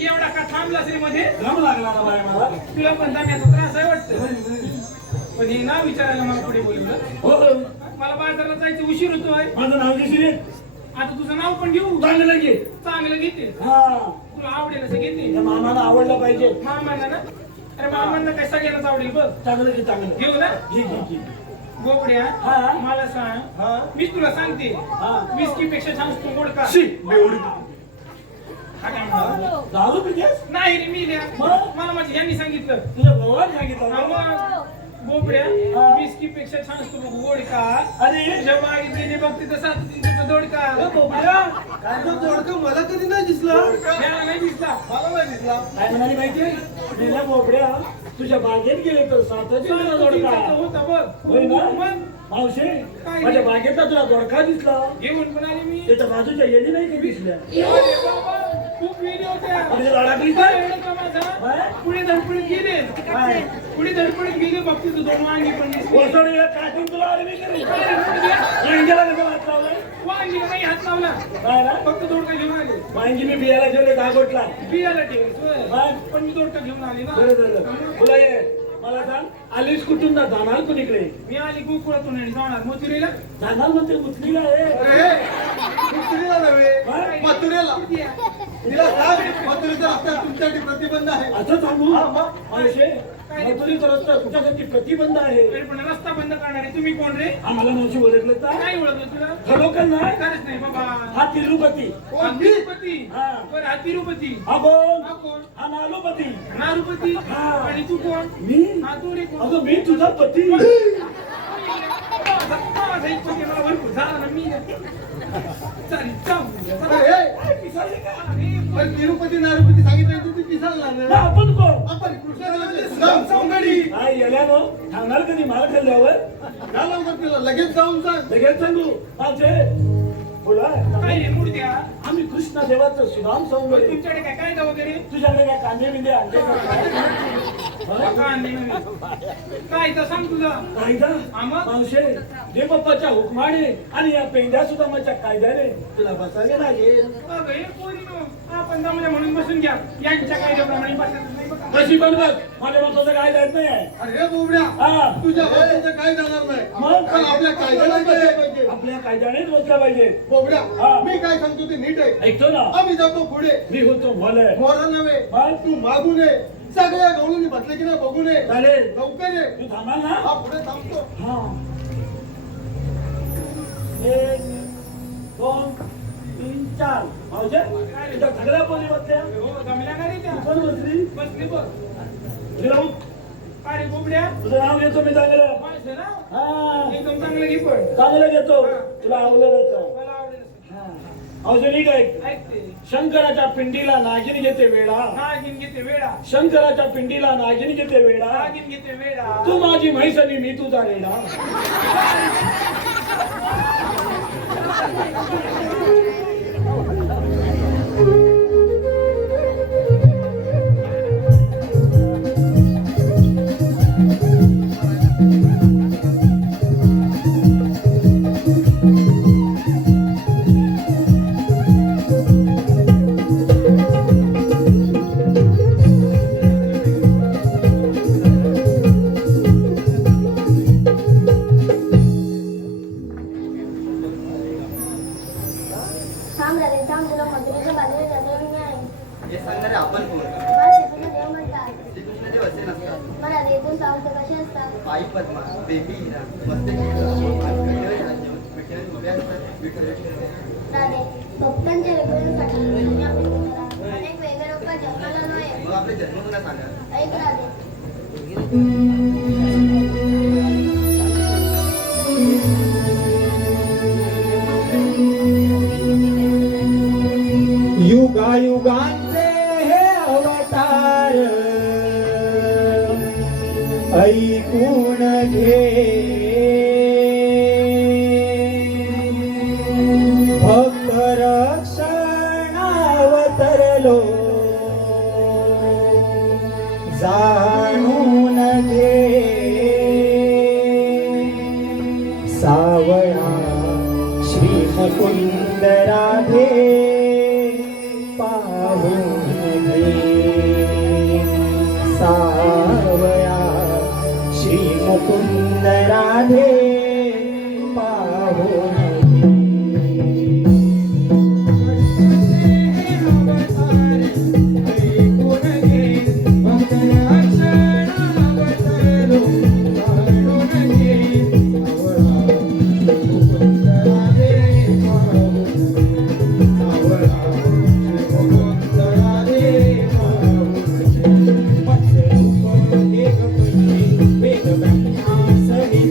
एवढा का थांबलास रे मध्ये जम लागला ना बाई मला तुला पण दम्याचा त्रास आहे वाटतं पण हे नाव विचारायला मला पुढे बोलवलं हो मला बाजाराला जायचं उशीर होतोय माझं नाव घेशील आता तुझं नाव पण घेऊ चांगलं घे चांगलं घेते हा तुला आवडेल असं घेते त्या मामाला आवडलं पाहिजे मामांना ना अरे मामांना काय सगळ्यांनाच आवडेल बघ चांगलं घे चांगलं घेऊ ना घे घे घे गोबड्या हा. मला सांग हा मीच तुला सांगते हा विस्की पेक्षा छान तू गोड का शी बेवडी हा काय म्हणला? दारू पितेस नाही रे मी द्या मग? मला माझ्या यांनी सांगितलं तुझ्या भावाने सांगितलं हा ना? मग बोबड्या हा. विस्की पेक्षा छान तू गोड का अरे तुझ्या मागितलेली बघते तसं आता तिचं दोड का काय तो जोडकं मला कधी नाही दिसला याला नाही दिसला मला नाही दिसला काय म्हणाली माहितीये गेल्या बोबड्या तुझ्या बागेत गेले तर साताची तुला दोडका होता बघ होय ना मग मावशे काय? माझ्या बागेतला तुला दोडका दिसला घेऊन पण आले मी त्याच्या बाजूच्या येणी नाही काही दिसल्या अरे बाबा, खूप व्हिडिओ होत्या म्हणजे अडकली काय वेळ का माझा? काय? पुढे धडपडीत गेले काय? पुढे धडपडीत गेले बघ तिथं दोन वांगी पण दिसली. वसड एक काटून तुला आले मी करेन अरे, मुलगी, वांग्याला कसं हात लावलाय वांगीला नाही हात लावला काय ना फक्त दोडका घेऊन आले वांगी मी बियाला ठेवले घागोटला बियाला ठेवलं काय? पण मी दोडका घेऊन आले ना बरं झालं तुला ये मला सांग आलीस कुठून ना जाणार कुणीकडे मी आली गोकुळातून आणि जाणार मथुरेला. जाणार म्हणते मुथलीला आहे अरे मथुरेला नव्हे मथुरेला. तिला सांग मथुरेचा रस्ता तुमच्यासाठी प्रतिबंध आहे. असं सांगू हा, मग. मावशे मथुरीचा रस्ता तुझ्यासाठी प्रतिबंध आहे तरी पण रस्ता बंद करणारे तुम्ही कोण रे? आम्हाला मावशी ओळखलं तर नाही ओळखलं तुला? खरोखर नाही खरंच नाही बाबा. हा तिरुपती हा तिरुपती. हा. बरं, हा तिरुपती. हा कोण हा कोण? हा नालोपती नारुपती. हा. आणि तू कोण? मी हा तू रे कोण? अगं मी तुझा पती माझा एक पती मला भरपूर झाला ना मी. चालेल, जाऊ. पण तिरुपती नारुपती सांगितलं तू ती पिसाळला मग ना. आपण कोण आपण कृष्णादेवाचे सुदाम सौंदडी. काय येल्यानो थांबणार कधी माल खाल्ल्यावर जा लवकर तिला लगेच जाऊन सांग. लगेच सांगू माझे बोला काय रे मूर्त्या? आम्ही कृष्ण देवाचं सुदाम सौंदर्य तुमच्याकडे काय कायदा वगैरे? तुझ्याकडे काय कांदे बिंदे आणते का का कांदे नव्हे. काय तर सांग तुझा. कायदा आम्हा- मावशे देवबाप्पाच्या हुकमाने आणि या पेंड्या सुदामाच्या कायद्याने तुला बसावे लागेल अगं, हे पोरीनो, आपण जमल्या म्हणून बसून घ्या. यांच्या कायद्याप्रमाणे बसायचं नाही बघा. कशी पण बघ माझ्या बाप्पाचं काय जात नाही आहे अरे बोबड्या हा. तुझ्या बाबतीचं काय जाणार नाही. मग? पण आपल्या कायद्याला बसलं पाहिजे. आपल्या कायद्यानेच बसल्या पाहिजे बोबड्या हा. मी काय सांगतो ते नीट आहे. ऐकतो ना आम्ही जातो पुढे. मी होतो मलय मोरा नव्हे हा. तू मागून ये. सगळ्या गवळून बसले की नाही बघून ये. चालेल लवकर ये. तू थांबाल ना हा पुढे थांबतो. हा 1 2 3 4 मावशे तुझ्या सगळ्या पोरी बसल्या हो, जमल्या का रे त्या? तू पण बसली बसली बघ. तुला काय रे बोबड्या? तुझं नाव घेतो मी चांगलं माझं ना? हा एकदम चांगलं घे पण. चांगलं घेतो तुला आवडलं मला आवडेल असं. अजून नीट ऐक ऐकते. शंकराच्या पिंडीला नागिन घेते वेळा नागिन घेते वेळा. शंकराच्या पिंडीला नागिन घेते वेळा नागिन घेते वेळा. तू माझी म्हैस आणि मी तुझा रेडा थांब रे थांब, तुला मथुरेच्या बाजूला जातो मी आहे. हे सांगणारे आपण कोण? मला श्रीकृष्ण देव म्हणतात. श्रीकृष्णदेव असे नसतात. मला रेतून सावंत कसे असतात? आई पद्मा बेबी हिरा मस्तकी विठ्ठल राज्य विठ्ठल उभे असतात विठ्ठल राधे भक्तांच्या वेगवेगळ्यासाठी तुम्ही आपल्या जीवनाला अनेक वेगळे लोक जन्माला नव्हे. मग आपले जन्म पुन्हा सांगा. ऐक राधे, युगायुगांचे हे अवतार ऐकून घे. भक्त रक्षणावतरलो जाणून घे. सावळा श्री मुकुंद राधे पाहून घे. सावळा श्री मुकुंद राधे पाहून वेद ब्रह्मासने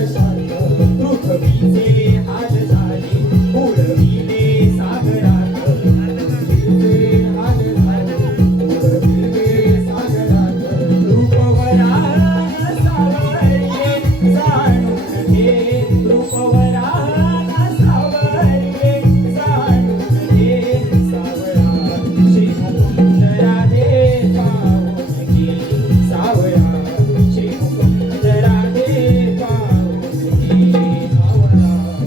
वर्षात पृथ्वीचे हाल झाले उडविले सागरात पृथ्वीचे हाल झाले उडविले सागरात रूपवरा सावरले जाणून घे रूपवरा सावरले जाणून घे सावरा श्री मुकुंद राधे पाहून घे सावरा श्री मुकुंद राधे पाहून घे सावरा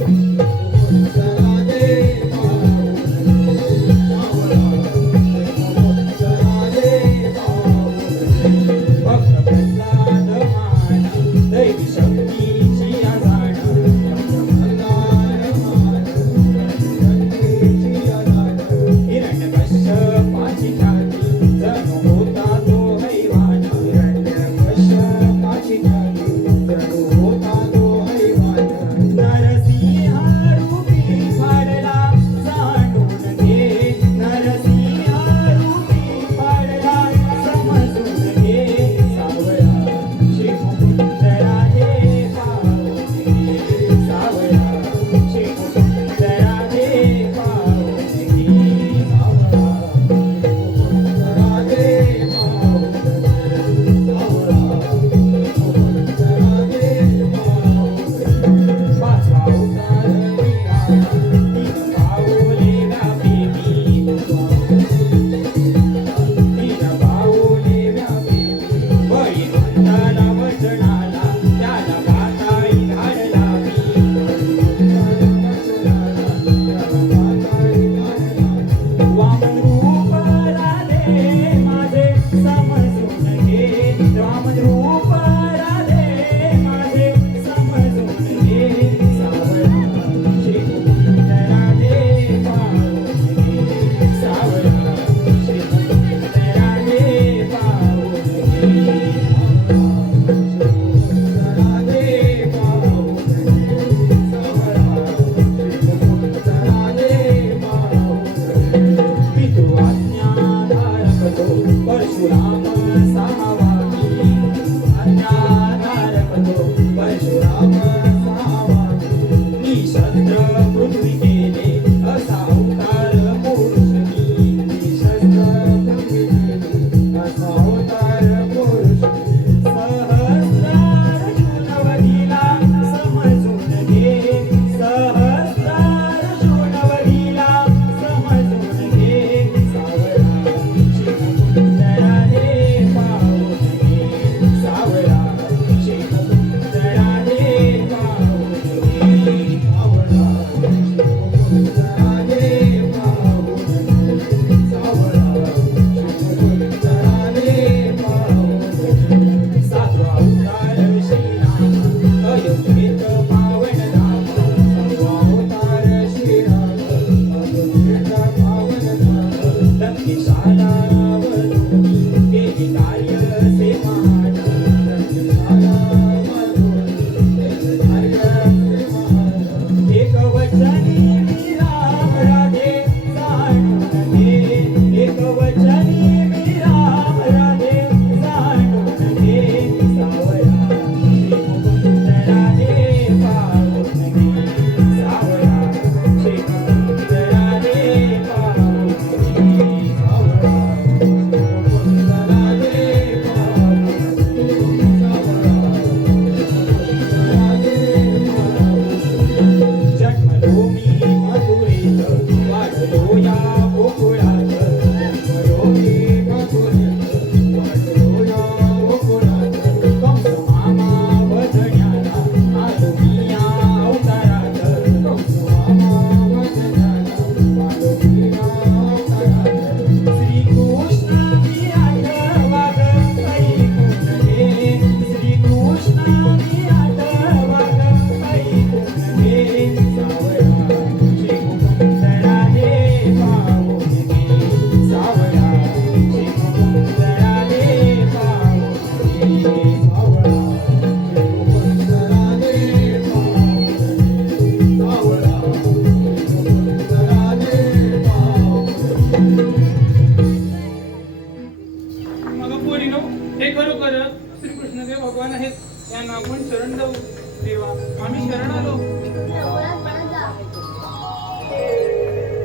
आम्ही शरण आलो. बोलत परत जा.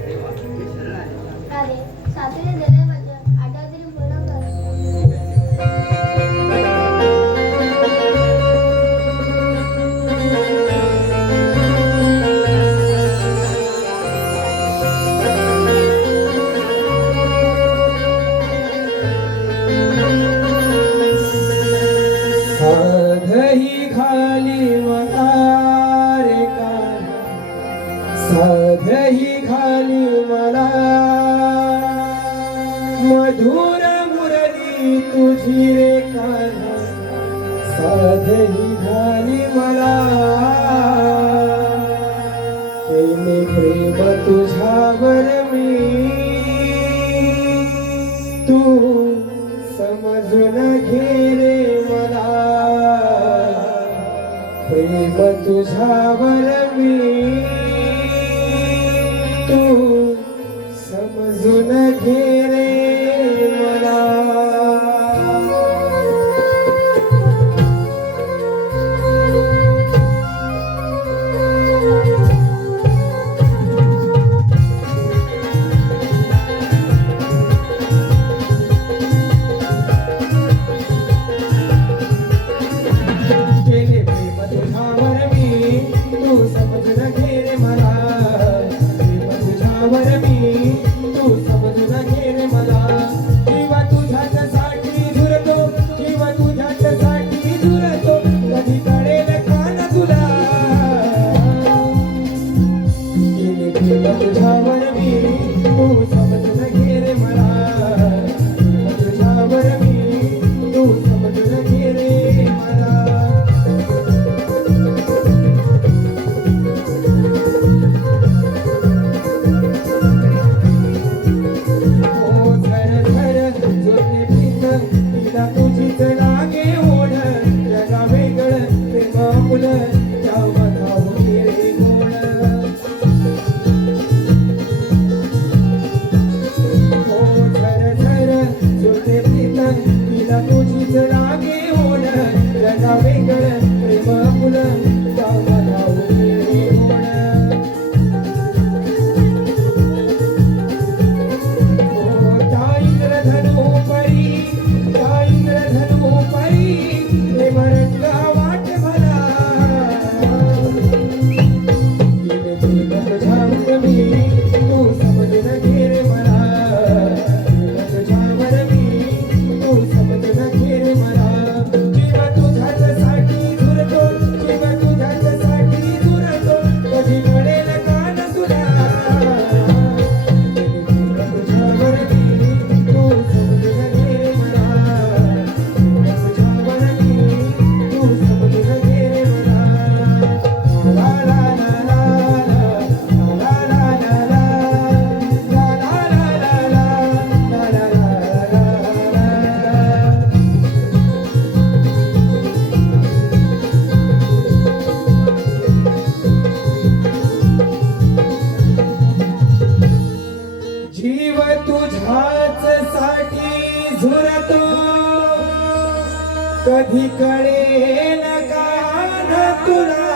देवा मी शरण आहे. अरे सासरीने दिले वचन आठवण तरी पूर्ण कर. साधही खाली रे का साधही खाली मला मधुर मुरली तुझी रे कान्हा साधही खाली मला केले प्रेम तुझ्यावर मी तू समजून घे रे मला प्रेम तुझ्यावर मी तू समजून घे रे मला केले प्रेम तुझ्यावर मी तू समजून घे रे मला प्रेम तुझ्यावर मी तू समजून घे रे मला किंवा तुझ्यासाठी झुरतो किंवा तुझ्यासाठी झुरतो कधी कळेल कान तुला केले प्रेम तुझ्यावर मी तू समजून घे रे मला प्रेम तुझ्यावर मी तू समजून घे रे मला ओ झर झर जोडणे प्रीत तिला तुझीच लागे ओढ जगा वेगळं प्रेम आपलं जाऊ बघावं रे गोड ओ झर झर जोडणे प्रीत तिला तुझीच लागे ओढ जगा वेगळं प्रेम आपलं जाऊ बघावं रे गोड इंद्रधनु परी प्रेम रंगा वाट भला गेले प्रेम तुझ्यावर मी तू समजून घे रे मला प्रेम तुझ्यावर मी तू समजून घे रे मला किंवा तुझ्यासाठी झुरतो किंवा तुझ्यासाठी झुरतो कधी कळेल कान तुला गेले प्रेम तुझ्यावर मी तू समजून घे रे मला प्रेम तुझ्यावर मी तू समजून घे रे मला ला ला ला ला ला ला ला ला ला जीव तुझ्याच साठी झुरतो कधी कळेल कान तुला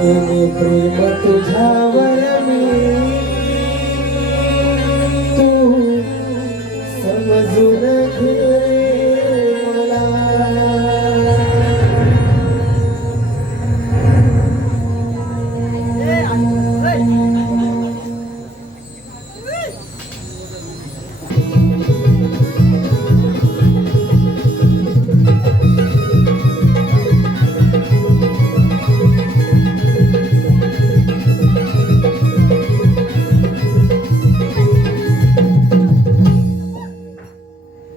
केले प्रेम तुझ्यावर मी तू समजून घे मला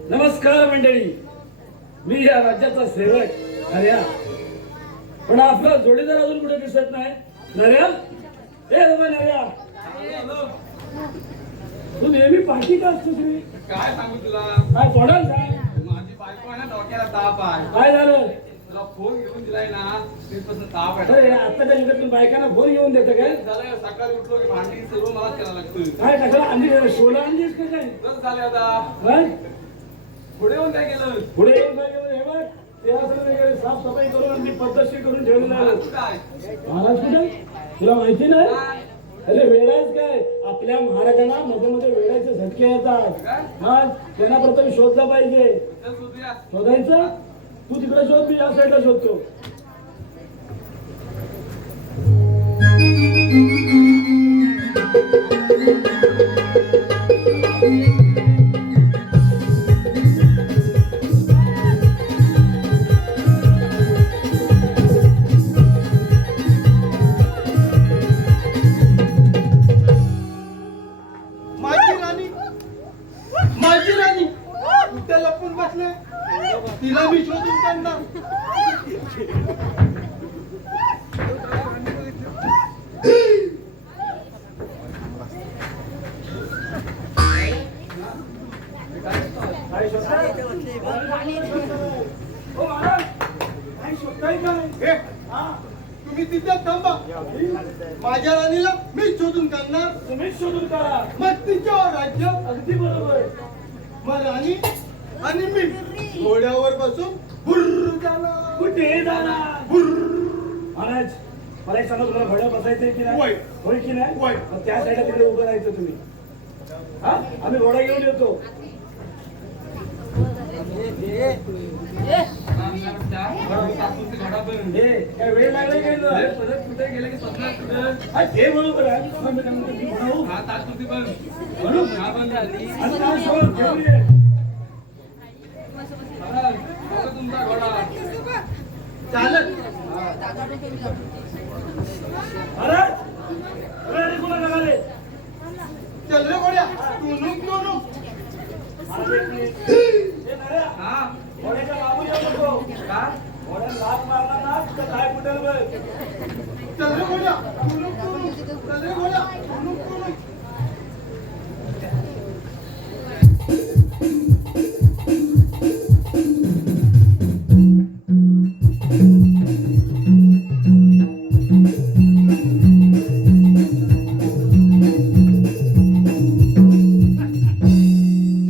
नमस्कार मंडळी, मी या राज्याचा सेवक नर्या. पण आपला जोडीदार अजून कुठे दिसत नाही. नर्या, ए बाबा नर्या, तू नेहमी पाठी का असतो तुम्ही? काय सांगू तुला, काय पडाल काय? माझी बायको आहे ना, डोक्याला ताप आहे. काय झालं? तुला फोन घेऊन दिलाय ना, तिथपासून ताप आहे. अरे आताच्या युगातून बायकांना फोन घेऊन देतं काय? झालं सकाळी उठलो की भांडी सर्व मलाच करायला लागतं. काय टाकलं अंडी शोला अंडीस का काय? बस झाले आता. काय? पुढे येऊन काय केलं? पुढे येऊन काय केलं हे बघ, ते असं वगैरे साफसफाई करून आणि पद्धतशीर करून ठेवलेलं आहे. महाराज कुठे तुला माहिती नाही? अरे वेडायच काय, आपल्या महाराजांना मध्ये मध्ये वेडायचे झटके येतात. मग त्यांना प्रथम शोधलं पाहिजे. शोधायचं तू तिकडे शोध, मी या साईडला शोधतो. माझी राणी कुठे लपून बसले, तिला मी शोधून काढणार. काय शोधताय? हो महाराज, काय शोधताय काय? हे, तुम्ही तिथे थांबा, माझ्या राणीला मी शोधून काढणार. तुम्हीच शोधून काढा. मग तिच्यावर राज्य. अगदी बरोबर. मग राणी आणि मी घोड्यावर बसून भुर्र झाला. कुठे जाणार? महाराज मला एक सांगा, तुला घोड्या बसायचंय की नाही? होय. होय की नाही? होय. मग त्या साईडला तिकडे उभं राहायचं तुम्ही. हा, आम्ही घोडा घेऊन येतो. काय वेळ लागला काय कुठे गेलं की ते बरोबर आहे. म्हणू? आणि काय शोध घेऊन ये. चालत महाराज, अरे कोणा निघाले? चल रे घोड्या, टुनुक टुनुक. महाराज, एक मिनिट. हे नऱ्या, घोड्याच्या मागून येऊ नको. घोड्याला लाथ मारला ना तर काय कुठे बघ. चल रे घोड्या, टुनुक टुनुक. चल रे घोड्या, टुनुक टुनुक.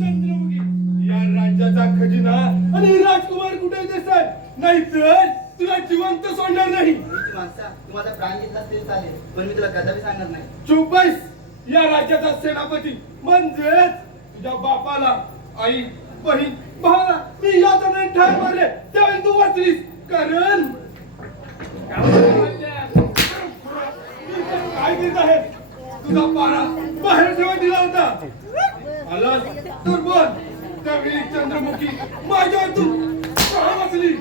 चंद्रमुखी, या राज्याचा खजिना आणि राजकुमार कुठे दिसतात, नाहीतर तुला जिवंत सोडणार नाही. तुमची माणसा, तुम्हाला प्राण घेतला तरी चालेल, पण मी तुला कदापि सांगणार नाही. चुप बैस. या राज्याचा सेनापती म्हणजेच तुझ्या बापाला, आई, बहीण, भावाला मी याचा नाही ठार मारले, त्यावेळी तू वाचलीस. कारण काय करीत आहे? तुझा पारा बाहेर ठेवा दिला होता. आलास तर बोल. त्यावेळी चंद्रमुखी माझ्या तू वाचली.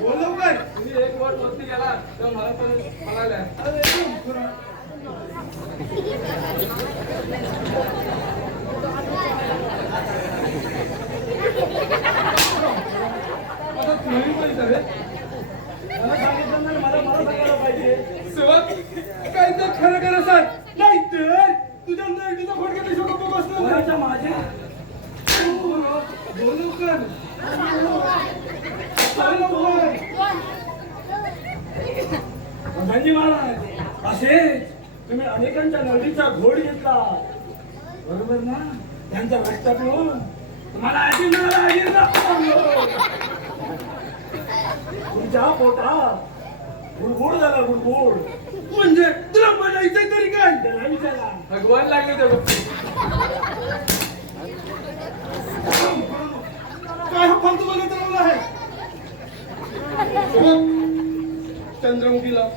बोलव काय? एक वर वरती गेला तर मला पण म्हणाल्या, आता तुलाही माहित आहे. मला सांगितलं नाही, मला सांगायला पाहिजे. सेवक, काय तर खरं खरं सांग, नाहीतर तुझ्या नरडीचा फडका मी शोधत बसणार नाही. घोड्याच्या माझ्या बोलव कर. बोलव कर. प्रधानजी महाराज, असेच तुम्ही अनेकांच्या नदीचा घोड घेतला, बरोबर ना? त्यांचा रस्ता पिऊन तुम्हाला तुमच्या पोटात गुडगुड झाला, गुडगुड. म्हणजे तुला म्हणायचंय तरी काय? त्याला विचारा. भगवान लागले त्या गोष्टी. काय हा फालतू बोलत राहिला आहे? चंद्रमुखीला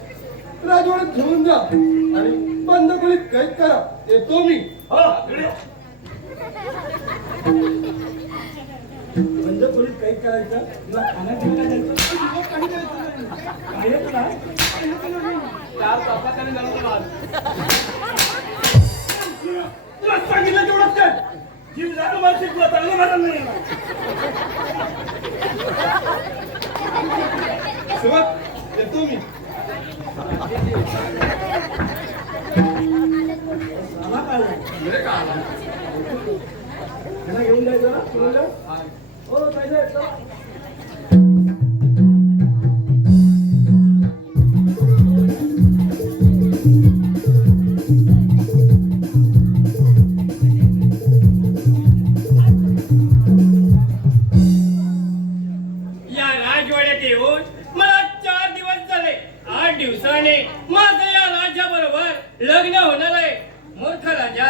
राजवाड्यात घेऊन जा आणि बंद खोलीत कैद करा. येतो मी. हो, इकडे. म्हणजे खोलीत काही करायचं, तुला खाण्यापिण्याला द्यायचं, काही द्यायचं नाही. काय येत नाही. चार चपात्याने झाला होता भात. तुला सांगितलं तेवढंच काय? जीव जातो मानसिक, तुला चांगलं वाटत नाही ना. सेवक, येतो मी. आला काय? म्हणजे का आला? त्यांना घेऊन जायचं ना तुला? हो, जायचं. चला. राजवाड्यात येऊन मला 4 दिवस झाले. 8 दिवसाने माझं या राजा बरोबर लग्न होणार आहे. मूर्ख राजा,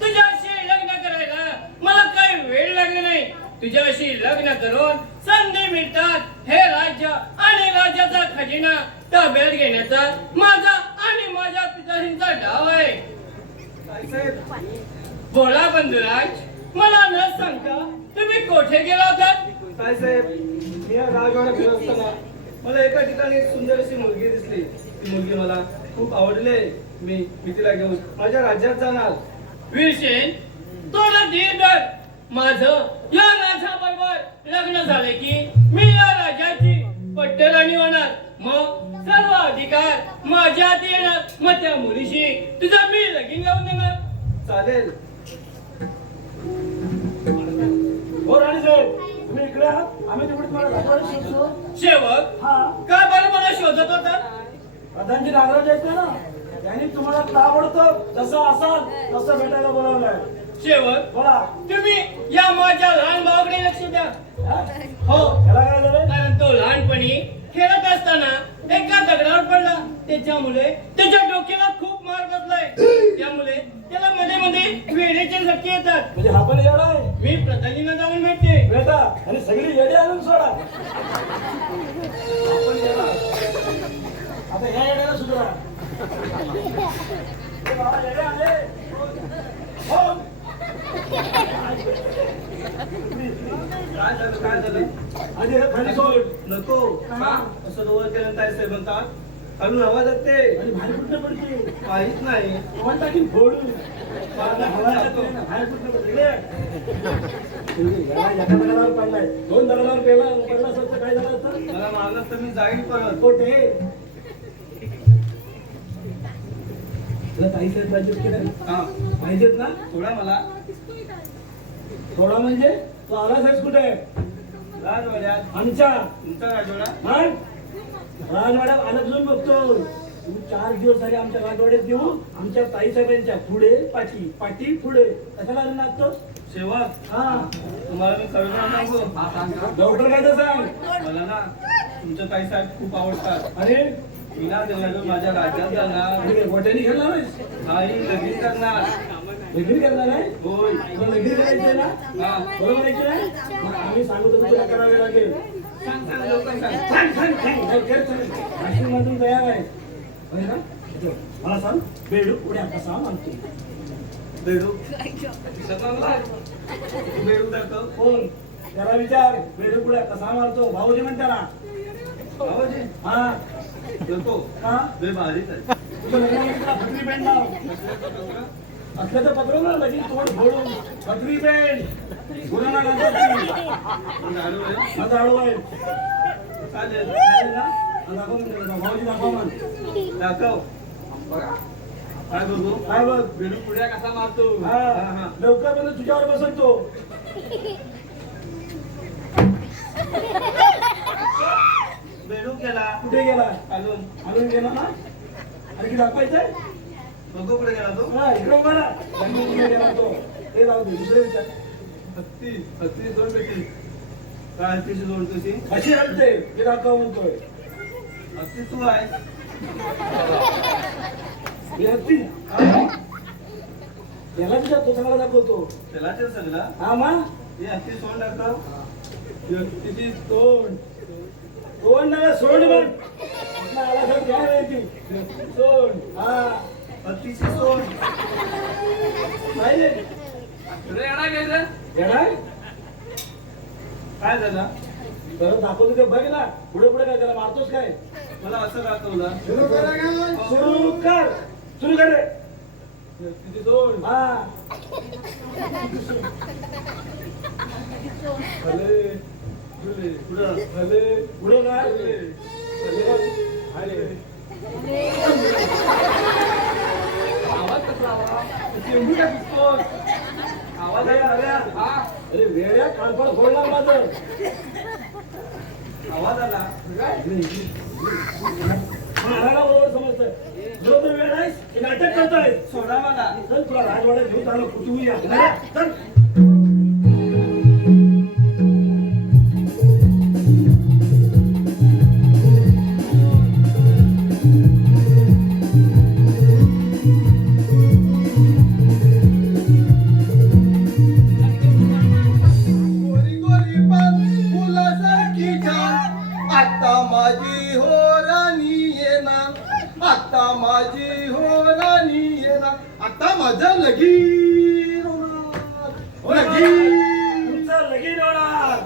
तुझ्याशी लग्न करायला मला काही वेळ लागला नाही. तुझ्याशी लग्न करून संधी मिळतात हे राज्य आणि राजाचा खजिना ताब्यात घेण्याचा माझा आणि माझ्या पिताजींचा डाव आहे. बोला बंधुराज, मला न सांगता तुम्ही कोठे गेला होतात? काय साहेब, मी या राजवाड्यात फिरत असताना मला एका ठिकाणी एक सुंदर अशी मुलगी दिसली. ती मुलगी मला खूप आवडली. मी तिला घेऊन माझ्या राज्यात जाणार. वीरसेन, थोडं धीर धर. माझं या राजाबरोबर लग्न झाले की मी या राजाची पट्टराणी होणार. मग सर्व अधिकार माझ्या हाती येणार. मग त्या मुलीशी तुझा मी लगीन लावून देणार. चालेल. हो राणी साहेब, तुम्ही इकडे आहात. आम्ही तिकडे तुम्हाला राजवाड्यात शोधतो. सेवक, हा, का बरं मला शोधत होता? प्रधानजी नागराज आहेत ना, त्यांनी तुम्हाला ताबडतोब जसं असाल तसं भेटायला बोलावलंय. सेवक, बोला. तुम्ही या माझ्या लहान भावाकडे लक्ष द्या. हा? हो, त्याला काय झालं? कारण तो लहानपणी खेळत असताना एका दगडावर पडला. त्याच्यामुळे त्याच्या डोक्याला खूप मार बसलाय. त्यामुळे त्याला मध्ये मध्ये वेड्याचे झटके येतात. म्हणजे हा पण येडा आहे. मी प्रधानींना जाऊन भेटते. बेटा, आणि सगळी येडे आणून सोडा. आपण येडा. आता ह्या येड्याला सुधारा. हे बाबा, येडे आले. हो. काय झालं? आधी हे खाली सोड. नको. असं डोळं केलं काय साहेब म्हणतात. खालून आवाज येते आणि बाहेर कुठं पडते काहीच नाही. टाकी फोडून बाहेर कुठं पडले. एका दगडावर पडलाय. 2 दगडावर पडला असं काय झालं असतं? मला मारलं तर मी जाईल परत. कोठे? तुला काही साहेब पाहिजेत की नाही? पाहिजेत ना? थोडा मला. थोडा म्हणजे तू आलाच आहेस कुठे? राजवाड्यात. आमच्या तुमचा राजवाडा? राजवाड्यात आलं जाऊन बघतो. तुम्ही 4 दिवस झाले आमच्या राजवाड्यात घेऊ. आमच्या ताईसाहेबांच्या पुढे पाठी, पाठी पुढे कशाला लागतो? सेवक, हा, तुम्हाला मी कळवणार सांगू. डॉक्टर काय तर सांग. मला ना तुमच्या ताईसाहेब खूप आवडतात. अरे मी ना त्यांना माझ्या राज्यात जाणार. गोट्याने घेणार नाही, लगीन करणार. लगीन करणार आहे? होय. तुला लगीन करायचंय ना? हा, बरोबर आहे की नाही? मग आम्ही सांगतो तुला करावे लागेल. सांग सांग लवकर सांग. सांग सांग सांग. काश्मीरमधून तयार आहे. होय ना? मला सांग, बेडूक उड्या कसा मानतो? बेडूक बेडूक दाखव. कोण? त्याला विचार. बेडूक उड्या कसा मारतो? भाऊजी म्हण त्याला. भाऊजी? हा. देतो का? लय भारीच आहे. तुझं लग्नाला पत्री पेंट लाव. असलं तर पत्र ना लगेच तोड फोडून पत्री पेंट गुन्हा झाडू आहे. चालेल ना? दाखव भाऊजी, दाखव मग. दाखव. काय बघू? काय बघ? बेडूक पुढ्या कसा मारतो? हा, लवकर म्हणजे तुझ्यावर बसवतो. बेडूक गेला. कुठे गेला? खालून. खालून गेला ना? आणखी दाखवायचंय? बघू कुठे गेला तो? हा, इकडे उभा राहा. कुठे गेला तो? ते जाऊ दे, दुसरे विचार. हत्ती दोन पेटी. काय हत्तीची दोन कशी? कशी हलते ते दाखव म्हणतोय. हत्ती तू आहे. हत्ती याला विचारतो, सगळा दाखवतो. त्याला सगळा? हा मा, हे हत्ती सोड दाखव. हत्तीची तोंड. तोंड नका, सोड बघ. आला सर काय माहिती? सोड. हा, हत्तीची सोड. पाहिजे काय झालं? तर दाखवतो ते बघ ना. पुढे पुढे काय त्याला मारतोस काय? मला असं दाखवलं. सुरू कर. सुरू कर रे. तिथे दोन. हा, पुढे पुढे आवाज कसला आवाज आहे? अरे वेड्या, कानपड फोडला माझं. आवाज आला बरोबर समजतंय. बरोबर वेळ आहेस की नाटक करतोय? सोडा मला. चल तुला राजवाड्यात घेऊन चालू कुठूया. चल. आता माझी हो राणी येणार आता माझी हो राणी येणार आता माझं लगीन होणार लगीन तुमचं लगीन होणार.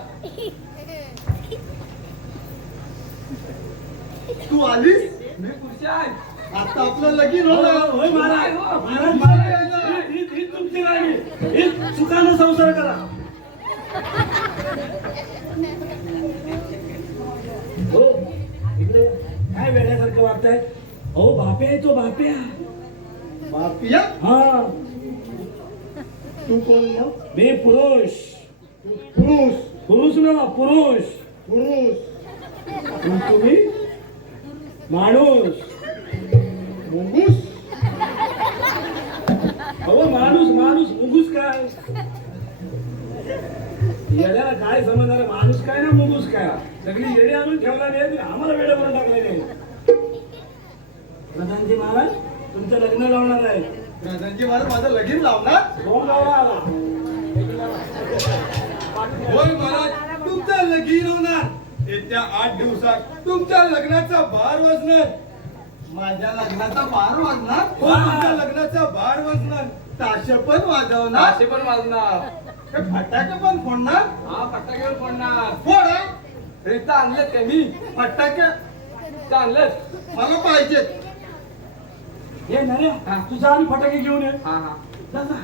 तू आलीस मी खुश आहे. आता आपलं लगीन होणार होय महाराज. महाराज ही तुमची राणी. ही सुखानं संसार करा. हो इकडे काय वेड्यासारखं वाटतंय. हो बाप्या आहे तो बाप्या. बापिया हा तू कोण मग मी पुरुष. पुरुष पुरुष ना पुरुष. पुरुष तुम्ही माणूस. मुंगूस अहो माणूस माणूस मुंगूस काय. येड्याला काय समजणार. माणूस काय ना मुंगूस काय. सगळी येडे आणून ठेवला नाही आम्हाला वेळ बनवून टाकले नाही. प्रधानजी महाराज तुमचं लग्न लावणार आहे. राजांची महाराज माझं लगीन लावणार कोण लावला आला. होय महाराज तुमचं लगीन होणार येत्या 8 दिवसात. तुमच्या लग्नाचा बार वाजणार. माझ्या लग्नाचा बार वाजणार हो तुमच्या लग्नाचा बार वाजणार. ताशे पण वाजवणार असे पण वाजणार. ते फटाके पण फोडणार. हा फटाक्यावर पडणार. फोडा हे तर आणलेत का मी. फटाके चांगलंच. मला पाहिजेत. हे नरे तुझा आम्ही फटाके घेऊन ये. हा हा. जा, जा.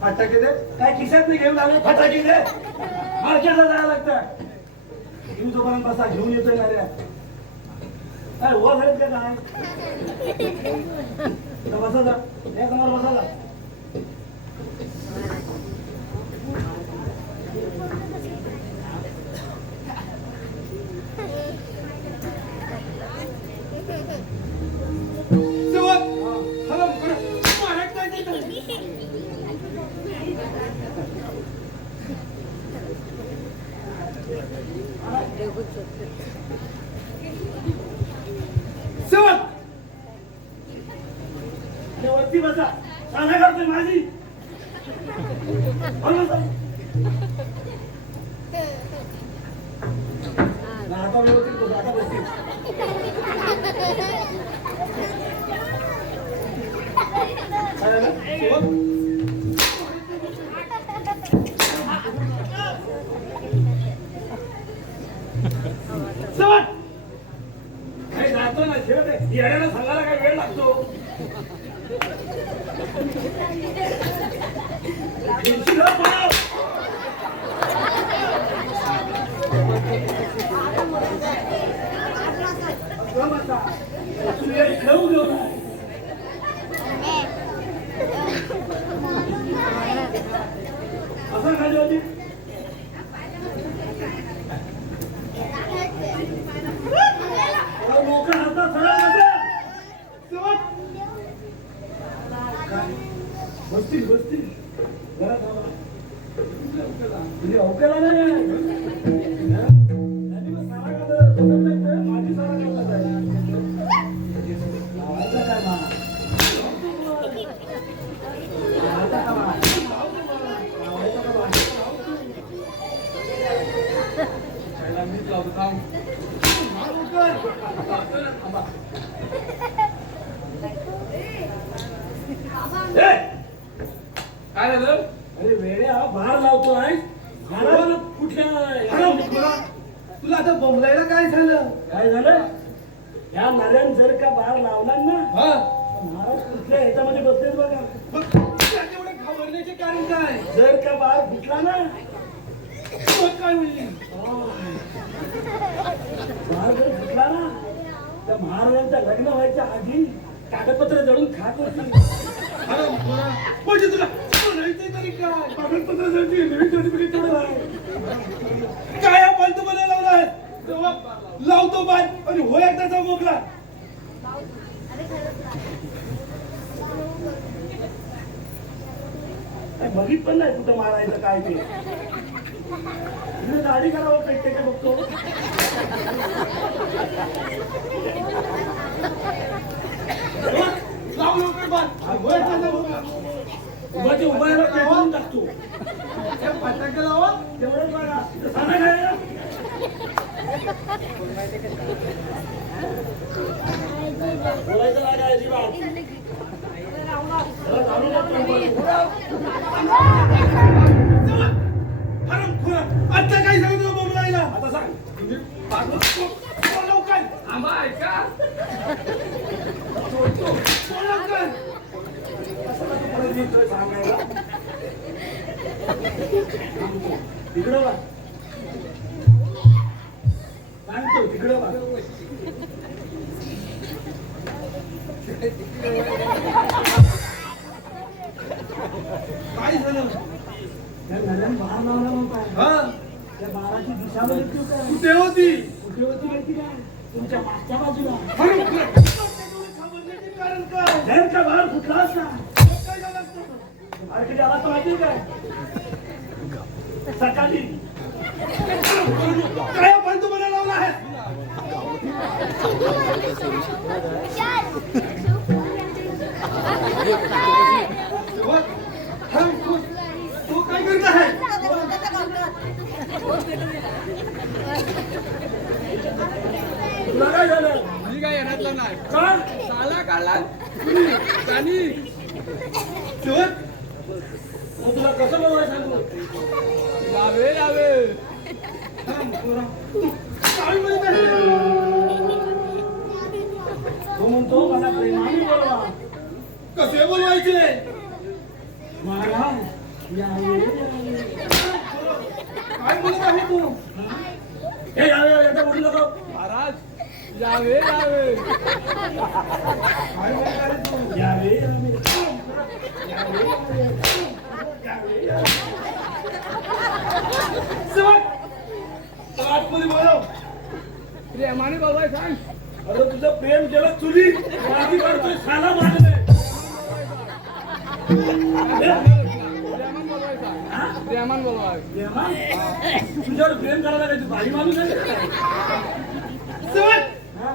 फटाके दे काय खिशात नाही घेऊन आले फटाके दे. मार्केटला जायला लागतं. घेऊन तोपर्यंत बसा घेऊन येतोय नऱ्या. काय हो झालेत का काय. जा, बसा जा. या समोर बसा जा. सेवक हलम करा. महाराज काय देतात? सेवक आणि वरती बसा. सांगा करतोय माझी. वर बसा. ना, आता व्यवस्थित बसा. आता बसतील. काय झालं? सेवक सेवक काही जातो ना शेवट येड्याला सांगायला काय वेळ लागतो. भिंती घाल पळाव. बसा, बसा. बसून ये, खेळू देऊ नये. असं खाली होती. मोकळा हातात सरळ बसा. सेवक बसतील बसतील. जरा थांबा. म्हणजे अवकाला नाही. त्यांनी मग सारा काढला. बसत नाही तर माझी सारा काढला जाईल. लावायचा काय मा. लावायचा का मा. लावायचा का मा. पहिला मीच लावतो काम. काय झालं. अरे वेड्या बाहेर लावतो आहे. कुठल्या तुला आता बोंबलायला काय झालं? काय झालं. या नाऱ्यान जर का बाहेर लावला ना हा महाराज कुठल्या ह्याच्यामध्ये बसलेत बघा. मग त्याच्यामुळे घाबरण्याचे कारण काय? जर का बाहेर फुटला ना मग काय होईल? बाहेर जर फुटला ना तर महाराजांचं लग्न व्हायच्या आधी कागदपत्र जळून खात होती. म्हणजे तुला म्हणायचंय तरी काय? कागदपत्र जळती. नवीन सर्टिफिकेट तेवढं आहे. काय हा फालतू मला लावलाय? लावतो बाय आणि हो एकदाचा मोकला. बघित पण नाही कुठं मारायचं काय ते. गाडी करावं पेटते का बघतो. लाव लवकर बाय. हो एकदाचा मोकला. उभाच्या उभायला पेटवून टाकतो. फटाके लावा. तेवढंच बघा. सांगा काय बोलायचं नाही काय अजिबात. जरा जाणून घ्या तुम्ही. हरामखोर, आता काय सांगितलं बोमलायला? आता सांग. लवकर आंबा ऐका लवकर. परत येतोय सांगायला. तिकडं बघ. सांगतो तिकडं बघ. काय झालं? त्या नद्यानं बार लावला म्हणताय. हा त्या बाराची दिशा बदलती काय? कुठे होती? कुठे होती माहिती काय? तुमच्या मागच्या बाजूला. हरामखोर, घाबरण्याचे कारण काय? जर का बार फुटला असता काय झालं असतं? बार किती आला तर माहिती काय? सकाळी काय बंधू मला लावला आहे? हरामखोर, तू काय करत आहे? तुला काय झालं? मी काय येण्यातला नाही का? साला काढला आणि शिवत, मग तुला कसं बोलायचं सांगू? यावे यावे हरामखोरा, तू काय म्हणत आहे? तो म्हणतो मला प्रेमाने बोलवा. कसे बोलवायचे? महाराज यावे यावे. काय म्हणत आहे तू? हे यावे यावे आता बोलू नका. महाराज यावे यावे काय म्हणत आहे तू? यावे यावे. शिवत, आतमध्ये बोलव. प्रेमाने बोलवाय सांग अरे तुझं प्रेम केलं चुली मागे करतोय साला मागले. प्रेमान बोलवाय सांग प्रेमान बोलवाय तुझ्यावर प्रेम करायला काय तू भारी माणूस आहे का? शिवत, हा?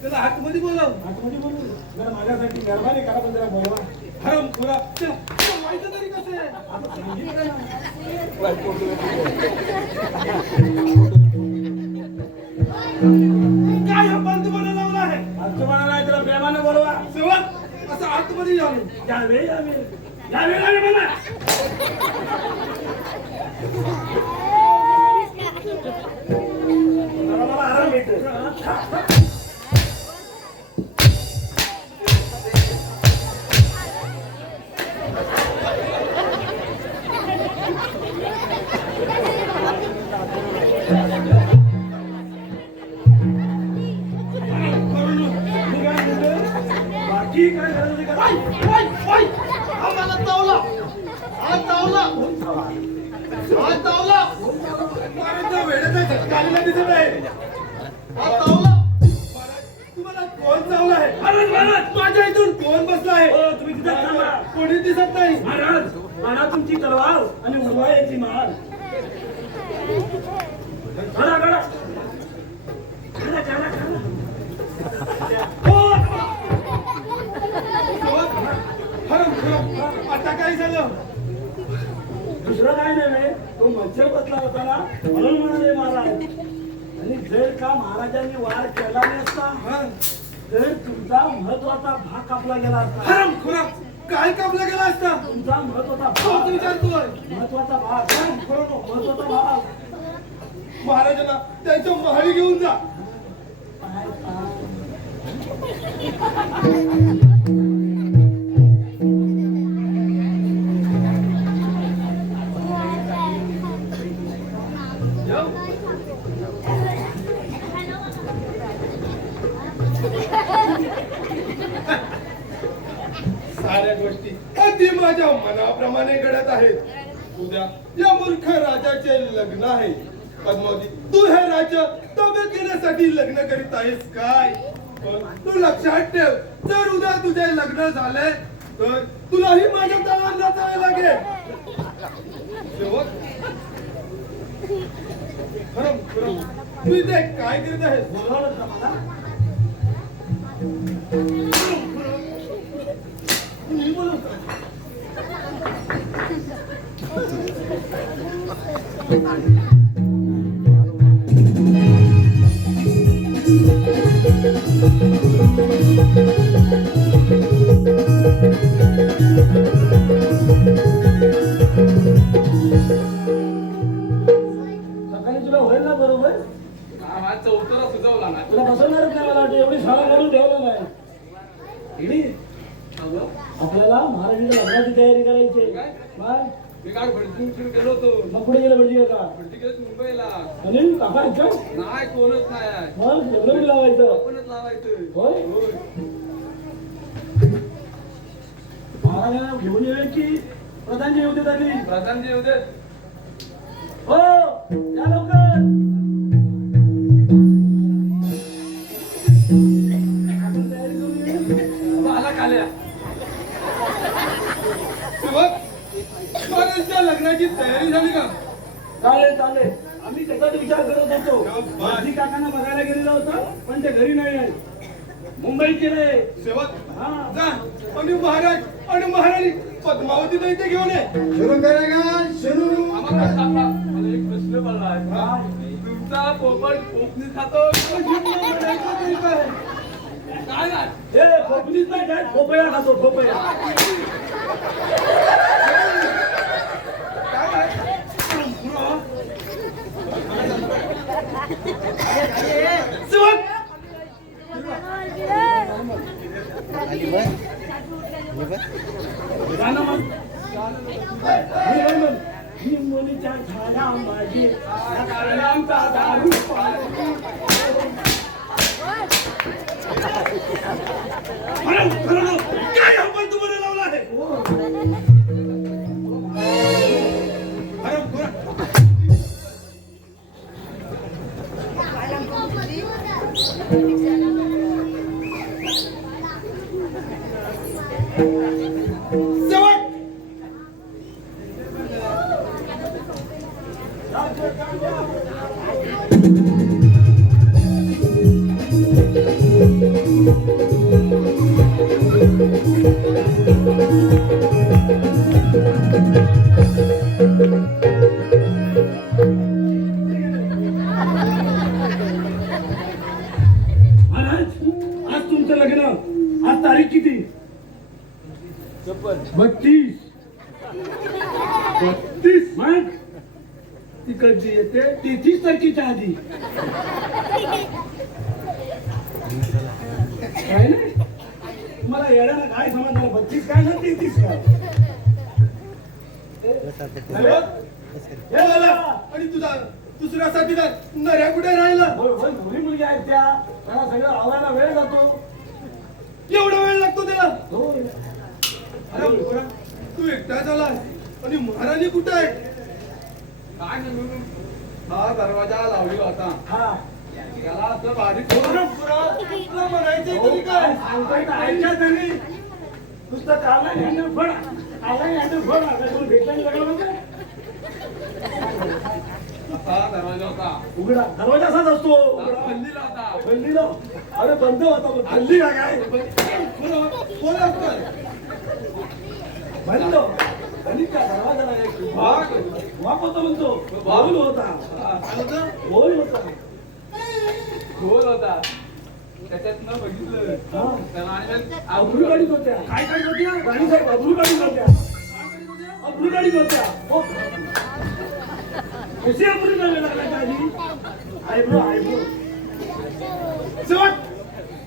त्याला आतमध्ये बोलव. आतमध्ये बोलू जरा माझ्यासाठी मेहरबानी करा पण जरा बोलवा. हरामखोरा, त्याला बोलवायचं तरी कसं आहे? आता सांगितलं ना. काय हा बंधू मला लावला आहे? आजचं म्हणाला आहे त्याला प्रेमाने बोलवा. शिवत, असं आतमध्ये यावं. यावे यावे यावे यावे म्हणा. जरा मला आराम भेटतो. बाकी काय गरज नाही का? आम्हाला चावला. हात चावला. हात चावला. अरे तो वेड्याचा झटका आलेला दिसत आहे. हात चावला. महाराज, तुम्हाला कोण चावला आहे? महाराज, माझ्या इथून कोण बसला आहे? हो, तुम्ही तिथं थांबा. कोणी दिसत नाही. महाराज आणा तुमची तलवार आणि उभा याची माळ. खडा खडा खडा खडा खडा. हरामखोर, आता काय झालं? दुसरं काय नाही तो मच्छर बसला होता ना म्हणून म्हणाले महाराज. आणि जर का महाराजांनी वार केला नसता हा? तर तुमचा महत्वाचा भाग कापला गेला असता. हरामखोरा, काय कापला गेला असता? तुमचा महत्वाचा तोच भाग विचारतोय. महत्वाचा भाग महत्वाचा भाग महाराजांना त्यांच्या महाली घेऊन जा. काय काय? साऱ्या गोष्टी अगदी माझ्या मनाप्रमाणे घडत आहेत. उद्या या मूर्ख राजाचे लग्न आहे. पद्मावती, तू हे राज्य ताब्यात घेण्यासाठी लग्न करीत आहेस काय? पण तू लक्षात ठेव, जर उद्या तुझे लग्न झाले तर तुलाही माझ्या तळात नाचावे लागेल. शेवट खरं तू इथे काय करीत आहेस? बोलवलं का मला? मी बोलवतो. हा चौथरा सुचवला ना तुला बसवणारच नाही मला वाटतं एवढी शाळा करून ठेवलं नाही इडी आपल्याला महाराजांच्या लग्नाची तयारी करायची काय? मग मी काय भरती उठून गेलो होतो मग कुठे गेलं म्हणजे का भरती गेलो मुंबईला अनिल काका आहेत का नाही कोणच नाही मग लग्न बी लावायचं आपणच लावायचं होय होय. महाराजांना घेऊन येऊया की प्रधानजी येऊ देत आधी प्रधानजी होते हो या लवकर आपण तयारी करूया. आला काल्या महाराजांच्या लग्नाची तयारी झाली का चालेल चालेल आम्ही त्याचाच विचार करत होतो माझी काकांना बघायला गेलेला होता पण ते घरी नाही आहे मुंबईत गेले सेवक हा जा आणि महाराज आणि महाराणी पद्मावती इथे घेऊन ये सुरू करेगा सुरू आम्हाला सांगा मला एक प्रश्न पडला आहे तुमचा पोपट कोकणी खातो काय नाही हे खोपलीच नाही काय खोपया खातो खोपया गाणं म्हण. हे गाणं म्हण. लिंबोणीच्या झाडा माझी आमचा दारू पाणी. काय आपण तुम्हाला लावला आहे सेवक महाराज आज तुमचं लग्न आज तारीख किती 32 मग ती कधी येते 33 तारखेच्या आधी काय नाही मला येण्याला काय समज झालं 32 काय ना 33 काय हे झाला आणि तुझा दुसऱ्या साथीदार नऱ्या कुठे राहिला होय होय मुली मुलगी आहेत त्या त्याला सगळं आवरायला वेळ जातो एवढा वेळ लागतो त्याला होय अरे पोरा, तू एकटा झाला आणि महाराणी कुठे आहे काय सांगू हा दरवाजा लावलेला होता हा त्याला असं बारीक अरे पोरा, तुला म्हणायचंय तरी काय सांगतोय ना ऐका त्यांनी नुसतं काला हँडल फळ आला हँडल फळ आता भेटायला लागला म्हणजे असा दरवाजा होता उघडा दरवाजा असाच असतो उघडा बंदीला होता बंदीला अरे बंद होता पण हल्ली का काय कोण असतं बंद आणि त्या दरवाजाला एक वाप होता म्हणतो बाहुल होता होय होता गोल होता त्याच्यातनं बघितलं हा. त्याला आणि अब्रू गाडीत होत्या काय काय होत्या गाडी साहेब अब्रू गाडीत होत्या अब्रू गाडीत होत्या हो कशी अब्रू गाडी लागल्या आधी आयब्रो आयब्रो चल